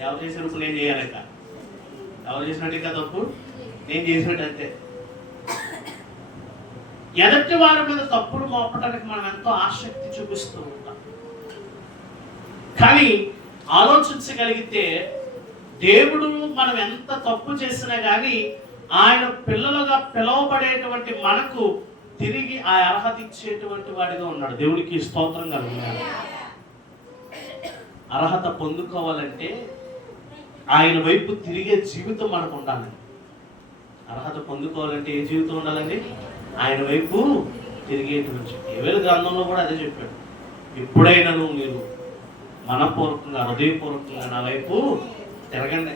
ఎవరు చేశారు? ఇప్పుడు నేను చేయాలక. ఎవరు చేసినట్టు కదా తప్పు? నేను చేసినట్టు అంతే. ఎదటి వారి మీద తప్పులు మోపడానికి మనం ఎంతో ఆసక్తి చూపిస్తూ ఉంటాం. కానీ ఆలోచించగలిగితే దేవుడు మనం ఎంత తప్పు చేసినా కానీ ఆయన పిల్లలుగా పిలువబడేటువంటి మనకు తిరిగి ఆ అర్హత ఇచ్చేటువంటి వాడిగా ఉన్నాడు. దేవునికి స్తోత్రం కలుగుతుంది. అర్హత పొందుకోవాలంటే ఆయన వైపు తిరిగే జీవితం మనకు ఉండాలి. అర్హత పొందుకోవాలంటే ఏ జీవితం ఉండాలండి? ఆయన వైపు తిరిగేటువంటి. ఏవేళ గ్రంథంలో కూడా అదే చెప్పాడు. ఎప్పుడైనాను మీరు మనపూర్వకంగా, హృదయపూర్వకంగా నా వైపు తిరగండి.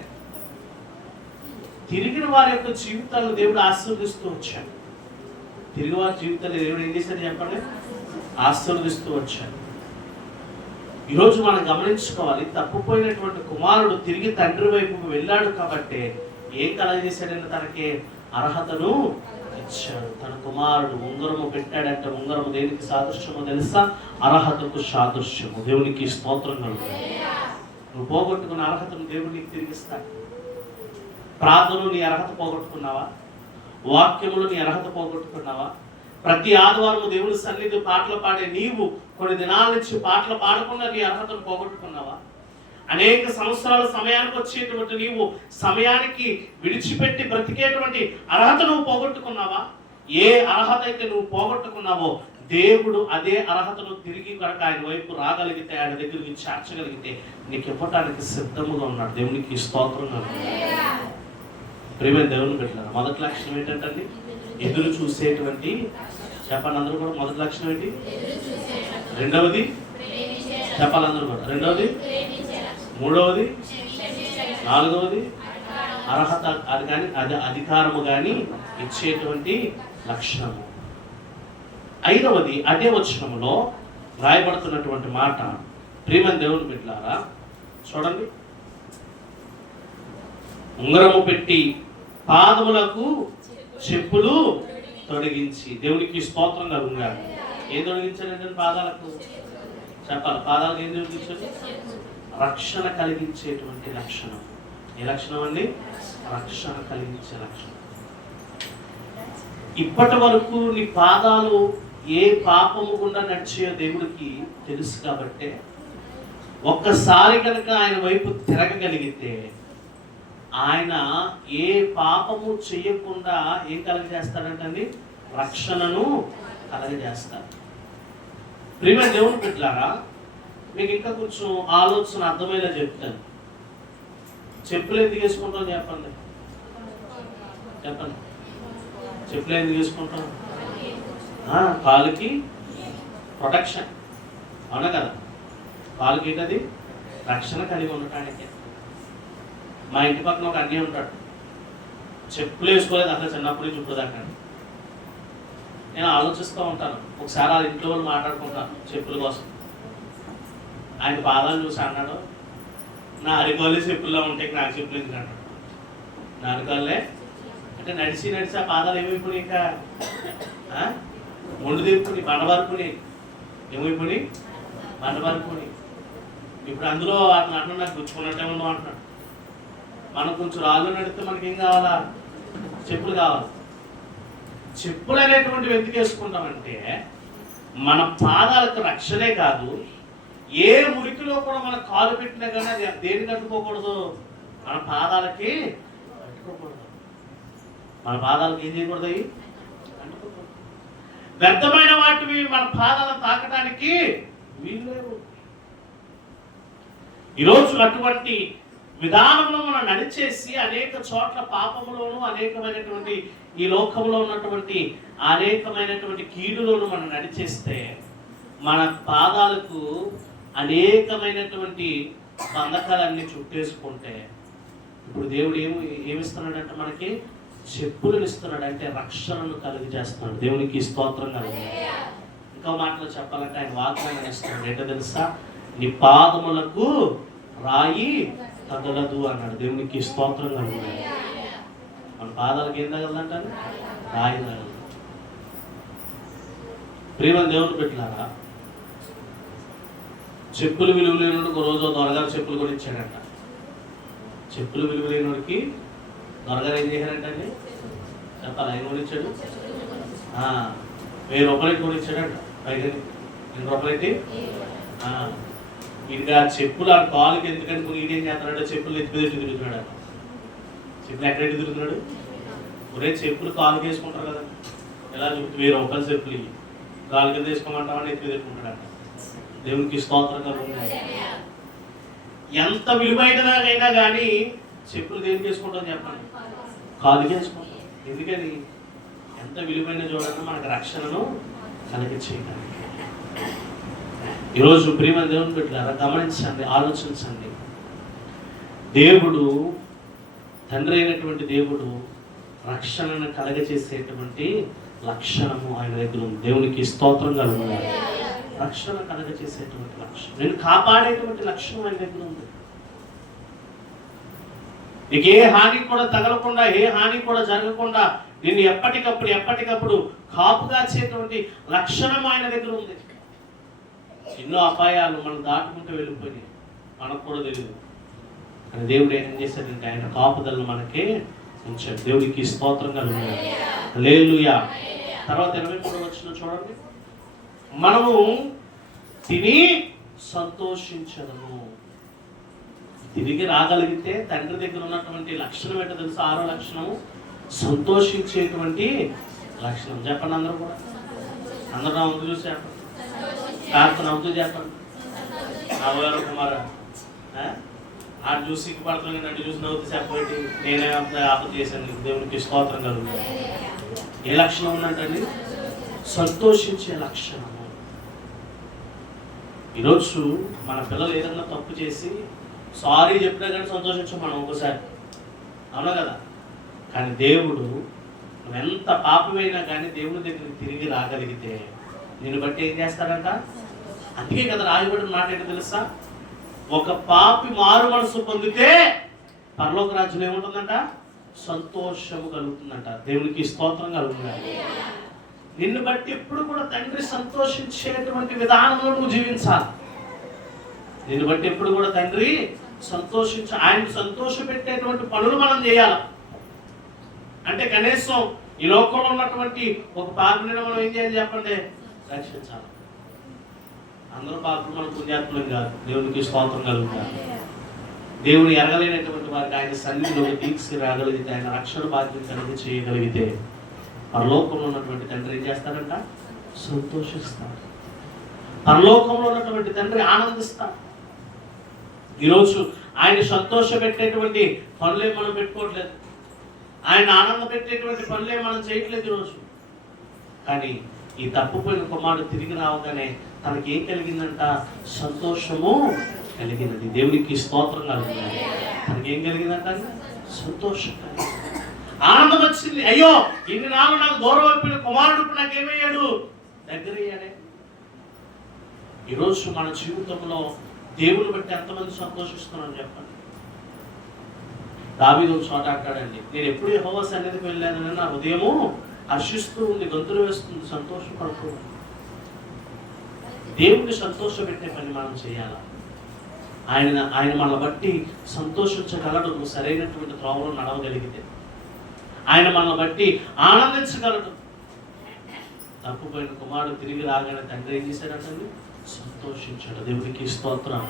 తిరిగిన వారి యొక్క జీవితాలను దేవుడు ఆశీర్వదిస్తూ వచ్చాడు. తిరిగి వారి జీవితాన్ని దేవుడు ఏం చేశాడు చెప్పండి? ఆశీర్వదిస్తూ వచ్చాడు. ఈరోజు మనం గమనించుకోవాలి, తప్పిపోయినటువంటి కుమారుడు తిరిగి తండ్రి వైపుకు వెళ్ళాడు కాబట్టి ఏం కలగజేశాడంటే తనకి అర్హతను ఇచ్చాడు. తన కుమారుడు ఉంగరము పెట్టాడంటే ఉంగరము దేనికి సాదృశ్యమో తెలుసా? అర్హతకు సాదృశ్యము. దేవునికి స్తోత్రం కలుగుతుంది. నువ్వు పోగొట్టుకున్న అర్హతను దేవుడు నీకు తిరిగిస్తాడు. ప్రార్థనలు నీ అర్హత పోగొట్టుకున్నావా? వాక్యములు నీ అర్హత పోగొట్టుకున్నావా? ప్రతి ఆదివారం దేవుని సన్నిధి పాటలు పాడే నీవు కొన్ని దినాల నుంచి పాటలు పాడకుండా నీ అర్హతను పోగొట్టుకున్నావా? అనేక సంవత్సరాల సమయానికి వచ్చేటువంటి నీవు సమయానికి విడిచిపెట్టి బ్రతికేటువంటి అర్హత నువ్వు పోగొట్టుకున్నావా? ఏ అర్హత అయితే నువ్వు పోగొట్టుకున్నావో దేవుడు అదే అర్హతను తిరిగి కనుక ఆయన వైపు రాగలిగితే, ఆయన దగ్గరికి చేర్చగలిగితే నీకు ఇవ్వటానికి సిద్ధముగా ఉన్నాడు. దేవునికి స్తోత్రంగా. ప్రియమైన దేవుని పెట్టారు. మొదటి లక్షణం ఏంటంటే ఎదురు చూసేటువంటి, చెప్పండి అందరూ కూడా, మొదటి లక్షణం ఏంటి? రెండవది చెప్పాలి అందరూ కూడా, రెండవది, మూడవది, నాలుగవది అర్హత, అది కానీ అది అధికారము కానీ ఇచ్చేటువంటి లక్షణము. ఐదవది అదే వచనములో రాయబడుతున్నటువంటి మాట. ప్రియమైన దేవుని బిడ్డలారా చూడండి, ఉంగరము పెట్టి పాదములకు చెప్పులు తొడిగించి. దేవునికి స్తోత్రం కలుగుగాక. ఏం తొడిగించారంటే పాదాలకు, చెప్పాలి, పాదాలకు ఏం తొడిగించారు? రక్షణ కలిగించేటువంటి లక్షణం. ఏ లక్షణం అండి? రక్షణ కలిగించే లక్షణం. ఇప్పటి వరకు నీ పాదాలు ఏ పాపము గుండా నడిచే దేవుడికి తెలుసు కాబట్టి ఒక్కసారి కనుక ఆయన వైపు తిరగగలిగితే ఆయన ఏ పాపము చేయకుండా ఏం కలగజేస్తాడంటండి? రక్షణను కలగజేస్తాడు. ప్రియమైన దేవుని బిడ్డలారా, మీకు ఇంకా కొంచెం ఆలోచన అర్థమయ్యేలా చెప్తాను. చెప్పులు ఎందుకు వేసుకుంటాం చెప్పండి, చెప్పండి. చెప్పులు ఎందుకు వేసుకుంటాం? కాలుకి ప్రొటెక్షన్, అవునా కదా? కాలుకి ఏంటది? రక్షణ కలిగి ఉండటానికి. మా ఇంటి పక్కన ఒక అన్నయ్య ఉంటాడు, చెప్పులు వేసుకోలేదు అట్లా చిన్నప్పటి నుంచి ఇప్పుడు దాకా. నేను ఆలోచిస్తూ ఉంటాను, ఒకసారి ఆ ఇంట్లో వాళ్ళు మాట్లాడుకుంటాను చెప్పుల కోసం. ఆయన పాదాలు చూసి అన్నాడు, నా అరికాలే చెప్పుల్లో ఉంటాయి, నాకు చెప్పులు ఎందుకు అన్నాడు. నా అరికాలే అంటే నడిచి నడిచి ఆ పాదాలు ఏమైపోయి ఇంకా ఒండు తెప్పుని బండబారుకుని, ఏమైపోయి బండబారుకుని. ఇప్పుడు అందులో అతను అంటున్నాడు, నాకు గుచ్చుకున్నట్టేమో అంటున్నాడు. మనం కొంచెం రాళ్ళు నడితే మనకి ఏం కావాలా? చెప్పులు కావాలి. చెప్పులు అనేటువంటివి ఎందుకు వేసుకుంటామంటే మన పాదాలకు రక్షణే కాదు, ఏ మురికిలో కూడా మనం కాలు పెట్టినా కానీ అది దేనికి కట్టుకోకూడదు? మన పాదాలకి కట్టుకోకూడదు. మన పాదాలకు ఏం చేయకూడదు? కట్టుకోకూడదు. వ్యర్థమైన వాటివి మన పాదాలను తాకడానికి వీల్లేవు. ఈరోజు అటువంటి విధానంలో మనం నడిచేసి అనేక చోట్ల పాపములోను, అనేకమైనటువంటి ఈ లోకంలో ఉన్నటువంటి అనేకమైనటువంటి కీడులోను మనం నడిచేస్తే మన పాదాలకు అనేకమైనటువంటి బంధకాలన్నీ చుట్టేసుకుంటే ఇప్పుడు దేవుడు ఏమిస్తున్నాడంటే మనకి చెప్పులను ఇస్తున్నాడు. అంటే రక్షణను కలిగి చేస్తున్నాడు. దేవునికి స్తోత్రం కలుగు. ఇంకో మాటలో చెప్పాలంటే ఆయన వాగ్దానం ఇస్తున్నాడు. ఏంటో తెలుసా? నీ పాదములకు రాయి తగలదు అన్నాడు. దేవునికి స్తోత్రం కలుగు. మన పాదాలకు ఏం తగలదంటారు? రాయి తగలదు. ప్రియమైన దేవుని బిడ్డలారా, చెప్పులు విలువ లేనుడు ఒక రోజు దొరగారు చెప్పులు కూడా ఇచ్చాడంట. చెప్పులు విలువ లేనుడికి దొరగారు ఏం చేశారంటే చెప్పాలి, ఆయన కూడా ఇచ్చాడు. 1000 రూపాయలు కూడా ఇచ్చాడంట. పైగా 2 రూపాయలు ఇంకా చెప్పులు ఆ కాలుకి ఎందుకంటే ఈడేం చేస్తాడంటే చెప్పులు ఎత్తిపెట్టి తిరుగుతున్నాడు. చెప్పులు ఎక్కడ తిరుగుతున్నాడు? ఒరే చెప్పులు కాలుకి వేసుకుంటారు కదా, ఎలా చెప్తే 1000 రూపాయలు చెప్పులు కాలు కింద వేసుకోమంటామని ఎత్తి పెట్టుకుంటాడంట. దేవునికి స్తోత్రం కలుగుతుంది. ఎంత విలువైనదైనా కానీ చెప్పులు దేనికి వేసుకుంటాం చెప్పండి? కాలుకి వేసుకుంటాం. ఎందుకని? ఎంత విలువైన చూడండి, మనకు రక్షణను కలిగించేయడానికి. ఈరోజు ప్రియమైన దేవుని బిడ్డలారా గమనించండి, ఆలోచించండి. దేవుడు, తండ్రి అయినటువంటి దేవుడు రక్షణను కలగచేసేటువంటి లక్షణము ఆయన దగ్గర ఉంది. దేవునికి స్తోత్రం కలుగుతుంది. రక్షణ కలగచేసేటువంటి లక్షణం, నేను కాపాడేటువంటి లక్షణం ఆయన దగ్గర ఉంది. నీకు ఏ హాని కూడా తగలకుండా, ఏ హాని కూడా జరగకుండా నిన్ను ఎప్పటికప్పుడు కాపుగాచేటువంటి లక్షణం ఆయన దగ్గర ఉంది. ఎన్నో అపాయాలు మనం దాటుకుంటూ వెళ్ళిపోయినాయి, మనకు కూడా తెలియదు. కానీ దేవుడు ఏం చేశాడంటే ఆయన కాపుదలను మనకే ఉంచాడు. దేవుడికి స్తోత్రం కలుగుతుంది. హల్లెలూయా. తర్వాత 23వ వచనం చూడండి. మనము తిని సంతోషించదము. తిరిగి రాగలిగితే తండ్రి దగ్గర ఉన్నటువంటి లక్షణం ఏంటో తెలుసు? 6వ లక్షణం సంతోషించేటువంటి లక్షణం. చెప్పండి అందరూ కూడా. అందరూ నవ్వుతూ చూసి చెప్పండి. కాస్త నవ్వుతూ చెప్పండి. నవ్వారు కుమారా ఆడు చూసి సిగ్గుపడుతుంది, నన్ను చూసి నవ్వుతూ చెప్పబట్టి నేనే ఆపద చేశాను. దేవునికి స్తోత్రం కలుగుతుంది. ఏ లక్షణం ఉందంటండి? సంతోషించే లక్షణము. ఈరోజు మన పిల్లలు ఏదన్నా తప్పు చేసి సారీ చెప్పినా కానీ సంతోషించం మనం ఒకసారి, అవునా కదా? కానీ దేవుడు ఎంత పాపమైనా కానీ దేవుని దగ్గరికి తిరిగి రాగలిగితే నిన్ను బట్టి ఏం చేస్తాడంట? అందుకే కదా రాజబడిన మాట ఏంటో తెలుసా? ఒక పాపి మారు మనసు పొందితే పరలోక రాజ్యం ఏముంటుందంట? సంతోషము కలుగుతుందంట. దేవునికి స్తోత్రం కలుగుతుంది. నిన్ను బట్టి ఎప్పుడు కూడా తండ్రి సంతోషించేటువంటి విధానంలో నువ్వు జీవించాలి. నిన్ను బట్టి ఎప్పుడు కూడా తండ్రి ఆయన సంతోష పెట్టేటువంటి పనులు మనం చేయాలి. అంటే కనీసం ఈ లోకంలో ఉన్నటువంటి ఒక పాపిని మనం ఏం చేయాలి చెప్పండి? రక్షించాలి. అందరూ పాపలు మనం పుణ్యాత్మలం కాదు. దేవునికి స్తోత్రం కలుగుతారు. దేవుని ఎరగలేనటువంటి వారికి ఆయన సన్నిధిలోకి తీసుకు రాగలిగితే, ఆయన రక్షణ బాధ్యత కలిగి చేయగలిగితే పరలోకంలో ఉన్నటువంటి తండ్రి ఏం చేస్తాడంట? సంతోషిస్తాడు. పరలోకంలో ఉన్నటువంటి తండ్రి ఆనందిస్తాడు. ఈరోజు ఆయన సంతోష పెట్టేటువంటి పనులే మనం పెట్టుకోవట్లేదు. ఆయన ఆనంద పెట్టేటువంటి పనులే మనం చేయట్లేదు ఈరోజు. కానీ ఈ తప్పుపోయిన కుమారుడు తిరిగి రావగానే తనకి ఏం కలిగిందంట? సంతోషము కలిగినది. దేవునికి స్తోత్రం కలిగింది. తనకి ఏం కలిగిందంట? సంతోషం కలిగింది. ఆనందం వచ్చింది. అయ్యో ఇన్ని నాలుగు నాకు దూరం అయిపోయిన కుమారుడు ఇప్పుడు నాకేమయ్యాడు? దగ్గరయ్యాడే. ఈరోజు మన జీవితంలో దేవుని బట్టి ఎంతమంది సంతోషిస్తున్నారని చెప్పండి. దావీదు ఒక చోట అంటాడండి, నేను ఎప్పుడు యెహోవా సన్నిధికి వెళ్ళానని నా హృదయము హర్షిస్తూ ఉంది, గంతులు వేస్తుంది, సంతోషపడుతూ. దేవుని సంతోషపెట్టే పని మనం చేయాలి. ఆయన మనల్ని బట్టి సంతోషించగలడు. నువ్వు సరైనటువంటి త్రోవలో నడవగలిగితే ఆయన మనల్ని బట్టి ఆనందించగలడు. తప్పుపోయిన కుమారుడు తిరిగి రాగానే తండ్రి ఏం చేశాడంటే సంతోషించాడు. దేవునికి స్తోత్రం.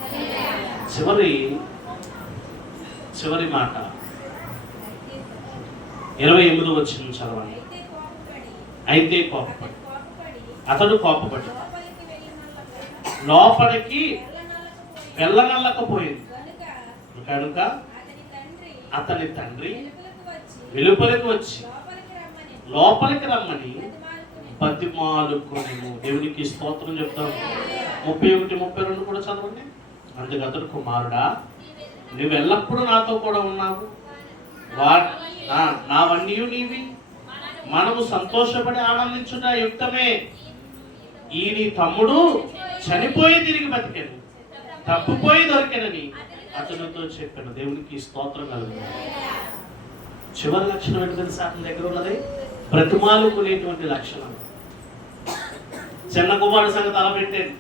చివరి మాట 28వ వచనం చదవండి. అయితే అతడు కోపపడి లోపలికి వెళ్ళనల్లకపోయింది కనుక అతని తండ్రి వెలుపలికి వచ్చి లోపలికి రమ్మని బతిమాలుకొనెను. దేవునికి స్తోత్రం చెప్తాం. 31, 32 కూడా చదవండి. అందుకు అతడు, కుమారుడా నువ్వు ఎల్లప్పుడూ నాతో కూడా ఉన్నావు, నావన్నీ నీవి, మనము సంతోషపడి ఆనందించుట యుక్తమే. ఈ నీ తమ్ముడు చనిపోయి తిరిగి బతికాను, తప్పుపోయి దొరికానని అతనితో చెప్పాను. దేవునికి స్తోత్రం కలుగుతుంది. చివరి లక్షణం ఏంటి తెలుసా? అతని దగ్గర ఉన్నది బ్రతిమాలుకునేటువంటి లక్షణం. చిన్న కుమారుడు సంగతి అలా పెట్టాడు.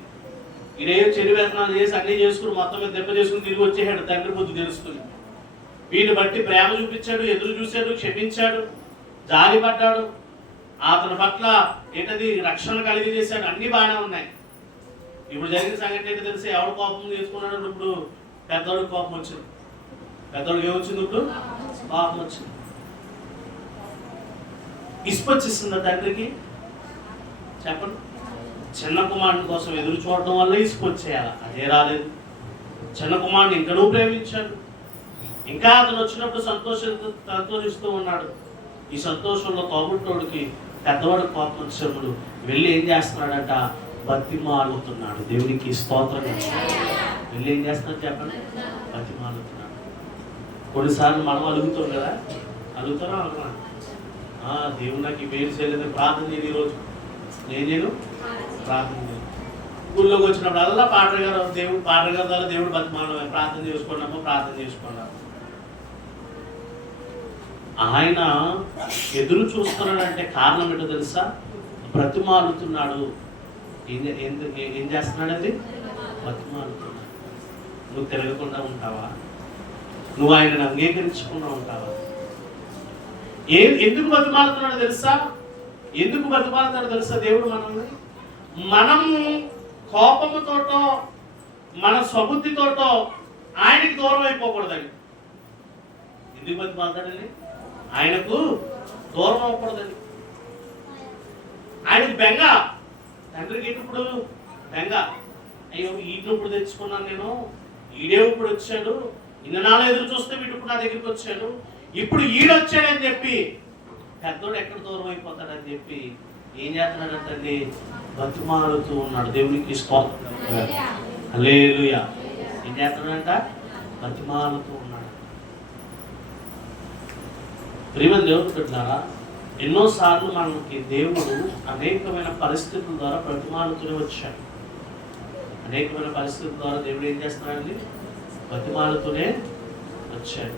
ఈడేం చెడు వ్యసనాలు చేసి అన్నీ చేసుకుని మొత్తం మీద దెబ్బ చేసుకుని తిరిగి వచ్చేసాడు తండ్రి పొద్దు తెలుసుకుని. వీడిని బట్టి ప్రేమ చూపించాడు, ఎదురు చూశాడు, క్షమించాడు, జాలి పడ్డాడు, అతని పట్ల ఏంటది రక్షణ కలిగి చేశాడు. అన్ని బాగానే ఉన్నాయి. ఇప్పుడు జరిగిన సంగతి ఏంటో తెలిసి ఎవడు కోపం చేసుకున్నాడు? ఇప్పుడు పెద్దోడికి కోపం వచ్చింది. పెద్దోడికి ఏమొచ్చింది? ఇప్పుడు కోపం వచ్చింది. ఇసుకొచ్చేసిందా తండ్రికి? చెప్పండి. చిన్న కుమారుని కోసం ఎదురు చూడటం వల్ల ఇసుకొచ్చేయాలి, అదే రాలేదు. చిన్న కుమారుని ఇంకనూ ప్రేమించాడు. ఇంకా అతను వచ్చినప్పుడు సంతోషిస్తూ ఉన్నాడు. ఈ సంతోషంలో తోబుట్టోడికి పెద్దవాడికి కోపం వచ్చినప్పుడు వెళ్ళి ఏం చేస్తున్నాడంట? బతిమాలుతున్నాడు. దేవునికి స్తోత్రం. వెళ్ళి ఏం చేస్తున్నాడు చెప్పండి? బతిమాలుతున్నాడు. కొన్నిసార్లు మనం అలుగుతాం కదా, అలుగుతారా? అనుకున్నాను దేవుడు నాకు ఈ పేరు చేయలేదు, ప్రార్థన చేయను. ఈరోజు నేను ప్రార్థన చేయను. ఊళ్ళోకి వచ్చినప్పుడు అలా పాటలు గారు దేవుడు ద్వారా దేవుడు బతిమాలమే, ప్రార్థన చేసుకున్నామో ప్రార్థన చేసుకున్నాము. ఆయన ఎదురు చూస్తున్నాడంటే కారణం ఏంటో తెలుసా? బ్రతిమాలుతున్నాడు. ఏం చేస్తున్నాడండి? బతిమాలుతున్నాడు. నువ్వు తిరగకుండా ఉంటావా? నువ్వు ఆయనను అంగీకరించకుండా ఉంటావా? ఎందుకు బతిమాలుతున్నాడో తెలుసా? ఎందుకు బతిమాలుతున్నాడో తెలుసా? దేవుడు మనము కోపముతోటో మన స్వబుద్ధితోటో ఆయనకి దూరం అయిపోకూడదని. ఎందుకు బతిమాలతాడండి? ఆయనకు దూరం అవ్వకూడదని. ఆయనకు బెంగ, తండ్రికి ఇప్పుడు బెంగ. అయ్యో ఈయన ఇప్పుడు తెచ్చుకున్నాను నేను, ఈడే ఇప్పుడు వచ్చాడు, ఇన్నాళ్ళు ఎదురు చూస్తే వీడు ఇప్పుడు నా దగ్గరికి వచ్చాడు, ఇప్పుడు ఈడొచ్చాడని చెప్పి పెద్దోడు ఎక్కడ దూరం అయిపోతాడని చెప్పి ఏం చేస్తున్నాడంటే బతిమాలుతూ ఉన్నాడు. దేవునికి హల్లెలూయా. ఏం చేస్తున్నాడంట? బతిమాలుతూ ఉన్నాడు. ప్రియమైన దేవుడు బిడ్డలారా, ఎన్నోసార్లు మనకి దేవుడు అనేకమైన పరిస్థితుల ద్వారా బతిమాలుతూనే వచ్చాడు. అనేకమైన పరిస్థితుల ద్వారా దేవుడు ఏం చేస్తున్నాడండి? బతిమాలుతూనే వచ్చాడు.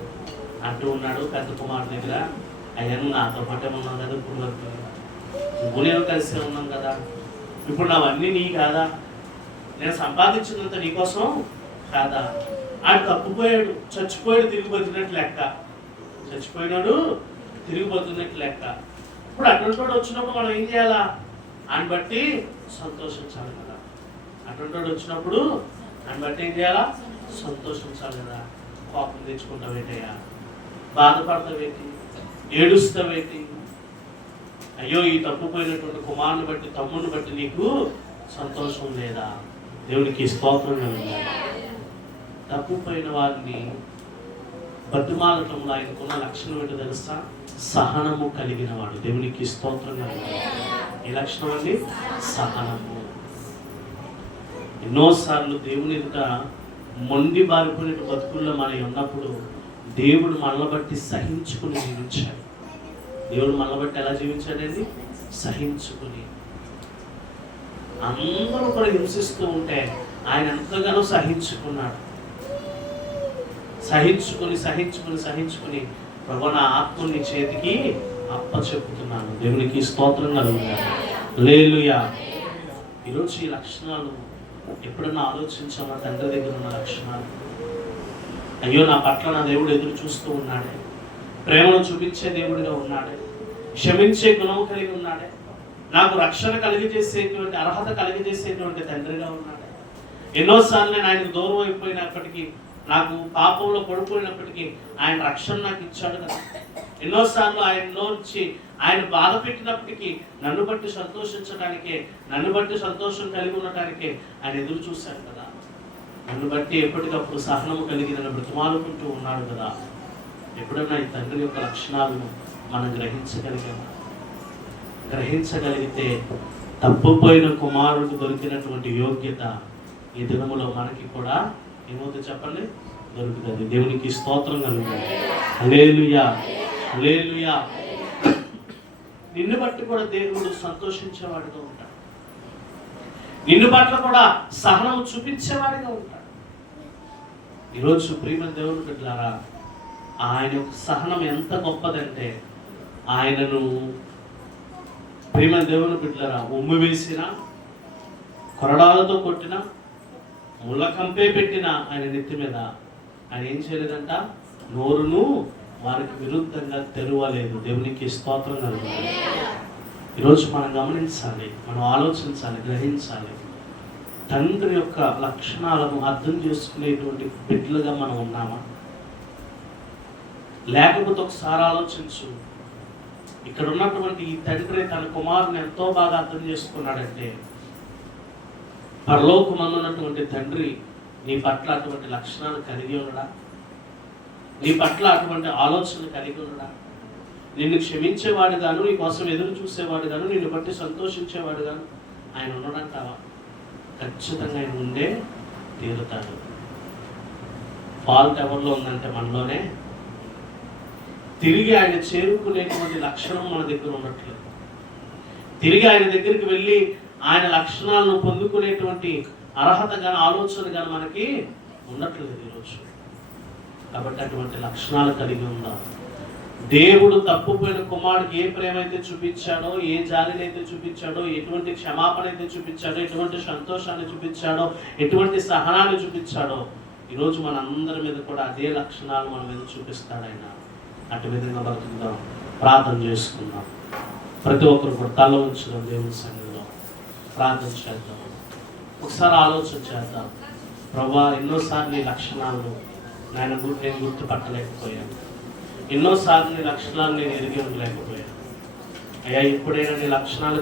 అంటూ ఉన్నాడు పెద్ద కుమారుడు దగ్గర, అయ్యా నాతో పాటే ఉన్నాం కదా, ఇప్పుడు వరకు నువ్వు నేను కలిసి ఉన్నాం కదా, ఇప్పుడు నావన్నీ నీ కాదా, నేను సంపాదించినంత నీకోసం కాదా? ఆడు తప్పిపోయాడు, చచ్చిపోయాడు, తిరిగి బతికినట్టు లెక్క. చచ్చిపోయినాడు, తిరిగి బతికినట్టు లెక్క. ఇప్పుడు అటువంటి వాడు వచ్చినప్పుడు మనం ఏం చేయాలా? ఆయన బట్టి సంతోషించాలి కదా. అటువంటి వాడు వచ్చినప్పుడు ఆయన బట్టి ఏం చేయాలా? సంతోషించాలి కదా. కోపం తెచ్చుకుంటావేటయ్యా, బాధపడతావేటి, ఏడుస్తావేటి? అయ్యో ఈ తప్పుపోయినటువంటి కుమారుని బట్టి, తమ్ముడిని బట్టి నీకు సంతోషం లేదా? దేవునికి స్తోత్రం కలుగుతుంది. తప్పుపోయిన వారిని బతిమాలటంలో ఆయనకున్న లక్షణం ఏంటో తెలుసా? సహనము కలిగిన వాడు. దేవునికి స్తోత్రం కలుగుతుంది. ఈ లక్షణం అండి సహనము. ఎన్నోసార్లు దేవుని ఎదుట మొండి బారిపోయిన బతుకుల్లో మనం ఉన్నప్పుడు దేవుడు మనల్ని బట్టి సహించుకుని జీవించాడు. దేవుడు మనల్ని బట్టి ఎలా జీవించాడండి? సహించుకుని. అందరూ కూడా హింసిస్తూ ఉంటే ఆయన ఎంతగానో సహించుకున్నాడు. సహించుకుని సహించుకుని సహించుకుని ప్రభు నా ఆత్మని చేతికి అప్పచెప్పుతున్నాను. దేవునికి స్తోత్రం కలుగుతుంది. హల్లెలూయా. ఈరోజు ఈ లక్షణాలు ఎప్పుడన్నా ఆలోచించామా? తండ్రి దగ్గర ఉన్న లక్షణాలు. అయ్యో నా పట్ల నా దేవుడు ఎదురు చూస్తూ ఉన్నాడే, ప్రేమను చూపించే దేవుడిగా ఉన్నాడే, క్షమించే గుణం కలిగి ఉన్నాడే, నాకు రక్షణ కలిగజేసేటువంటి అర్హత కలిగజేసేటువంటి తండ్రిగా ఉన్నాడే. ఎన్నోసార్లు నేను ఆయనకు దూరం అయిపోయినప్పటికీ, నాకు పాపంలో పడిపోయినప్పటికీ ఆయన రక్షణ నాకు ఇచ్చాడు కదా. ఎన్నోసార్లు ఆయనలోంచి ఆయన బాధ పెట్టినప్పటికీ నన్ను బట్టి సంతోషించడానికే, నన్ను బట్టి సంతోషం కలిగి ఉండటానికే ఆయన ఎదురు చూశాడు కదా. నన్ను బట్టి ఎప్పటికప్పుడు సహనము కలిగి నన్ను బ్రతిమాలుకుంటూ ఉన్నాడు కదా. ఎప్పుడన్నా ఈ తండ్రి యొక్క లక్షణాలను మనం గ్రహించగలిగితే తప్పుపోయిన కుమారుడికి దొరికినటువంటి యోగ్యత ఈ దినములో మనకి కూడా ఏమవుతుంది చెప్పండి? దొరుకుతుంది. దేవునికి స్తోత్రం కలుగుతుంది. హల్లెలూయా, హల్లెలూయా. నిన్ను బట్టి కూడా దేవుడు సంతోషించేవాడిగా ఉంటాడు. నిన్ను పట్ల కూడా సహనం చూపించేవాడిగా ఉంటాడు. ఈరోజు ప్రియమైన దేవుని బిడ్డలారా, ఆయన సహనం ఎంత గొప్పదంటే, ఆయనను ప్రియమైన దేవుని బిడ్డలారా ఉమ్మి వేసిన, కొరడాలతో కొట్టిన, ముళ్ళ కంపే పెట్టిన ఆయన నెత్తి మీద ఆయన ఏం చేయలేదంట? నోరును వారికి విరుద్ధంగా తెరవలేదు. దేవునికి స్తోత్రం కలుగుతుంది. ఈరోజు మనం గమనించాలి, మనం ఆలోచించాలి, గ్రహించాలి. తండ్రి యొక్క లక్షణాలను అర్థం చేసుకునేటువంటి బిడ్డలుగా మనం ఉన్నామా? లేకపోతే ఒకసారి ఆలోచించు. ఇక్కడ ఉన్నటువంటి ఈ తండ్రి తన కుమారుని ఎంతో బాగా అర్థం చేసుకున్నాడంటే, పరలోకమందు ఉన్నటువంటి తండ్రి నీ పట్ల అటువంటి లక్షణాలు కలిగి ఉండడా? నీ పట్ల అటువంటి ఆలోచనలు కలిగి ఉండడా? నిన్ను క్షమించేవాడు గాను, నీ కోసం ఎదురు చూసేవాడు గాను, నిన్ను బట్టి సంతోషించేవాడు గాను ఆయన ఉండడంటావా? ఖచ్చితంగా ఆయన ఉండే తీరుతాడు. ఫాల్ట్ ఎవరిలో ఉందంటే మనలోనే. తిరిగి ఆయన చేరుకునేటువంటి లక్షణం మన దగ్గర ఉండట్లేదు. తిరిగి ఆయన దగ్గరికి వెళ్ళి ఆయన లక్షణాలను పొందుకునేటువంటి అర్హత కానీ ఆలోచన కానీ మనకి ఉండట్లేదు ఈరోజు. కాబట్టి అటువంటి లక్షణాలు కలిగి ఉందాం. దేవుడు తప్పుపోయిన కుమారుడికి ఏ ప్రేమ అయితే చూపించాడో, ఏ జాలిని అయితే చూపించాడో, ఎటువంటి క్షమాపణ అయితే చూపించాడో, ఎటువంటి సంతోషాన్ని చూపించాడో, ఎటువంటి సహనాన్ని చూపించాడో, ఈరోజు మనందరి మీద కూడా అదే లక్షణాలు మన మీద చూపిస్తాడు ఆయన. అటు విధంగా బతుకుదాం, ప్రార్థన చేసుకుందాం. ప్రతి ఒక్కరు కూడా తల ఉంచుదాం, దేవుని సన్నిధిలో ప్రార్థన చేద్దాం. ఒకసారి ఆలోచన చేద్దాం. ప్రభా ఎన్నోసార్లు నీ లక్షణాలను నేను గుర్తుపట్టలేకపోయాను, ఎన్నోసార్లు నీ లక్షణాలు నేను ఎరిగి ఉండలేకపోయాను. అయ్యా ఇప్పుడైనా నీ లక్షణాలు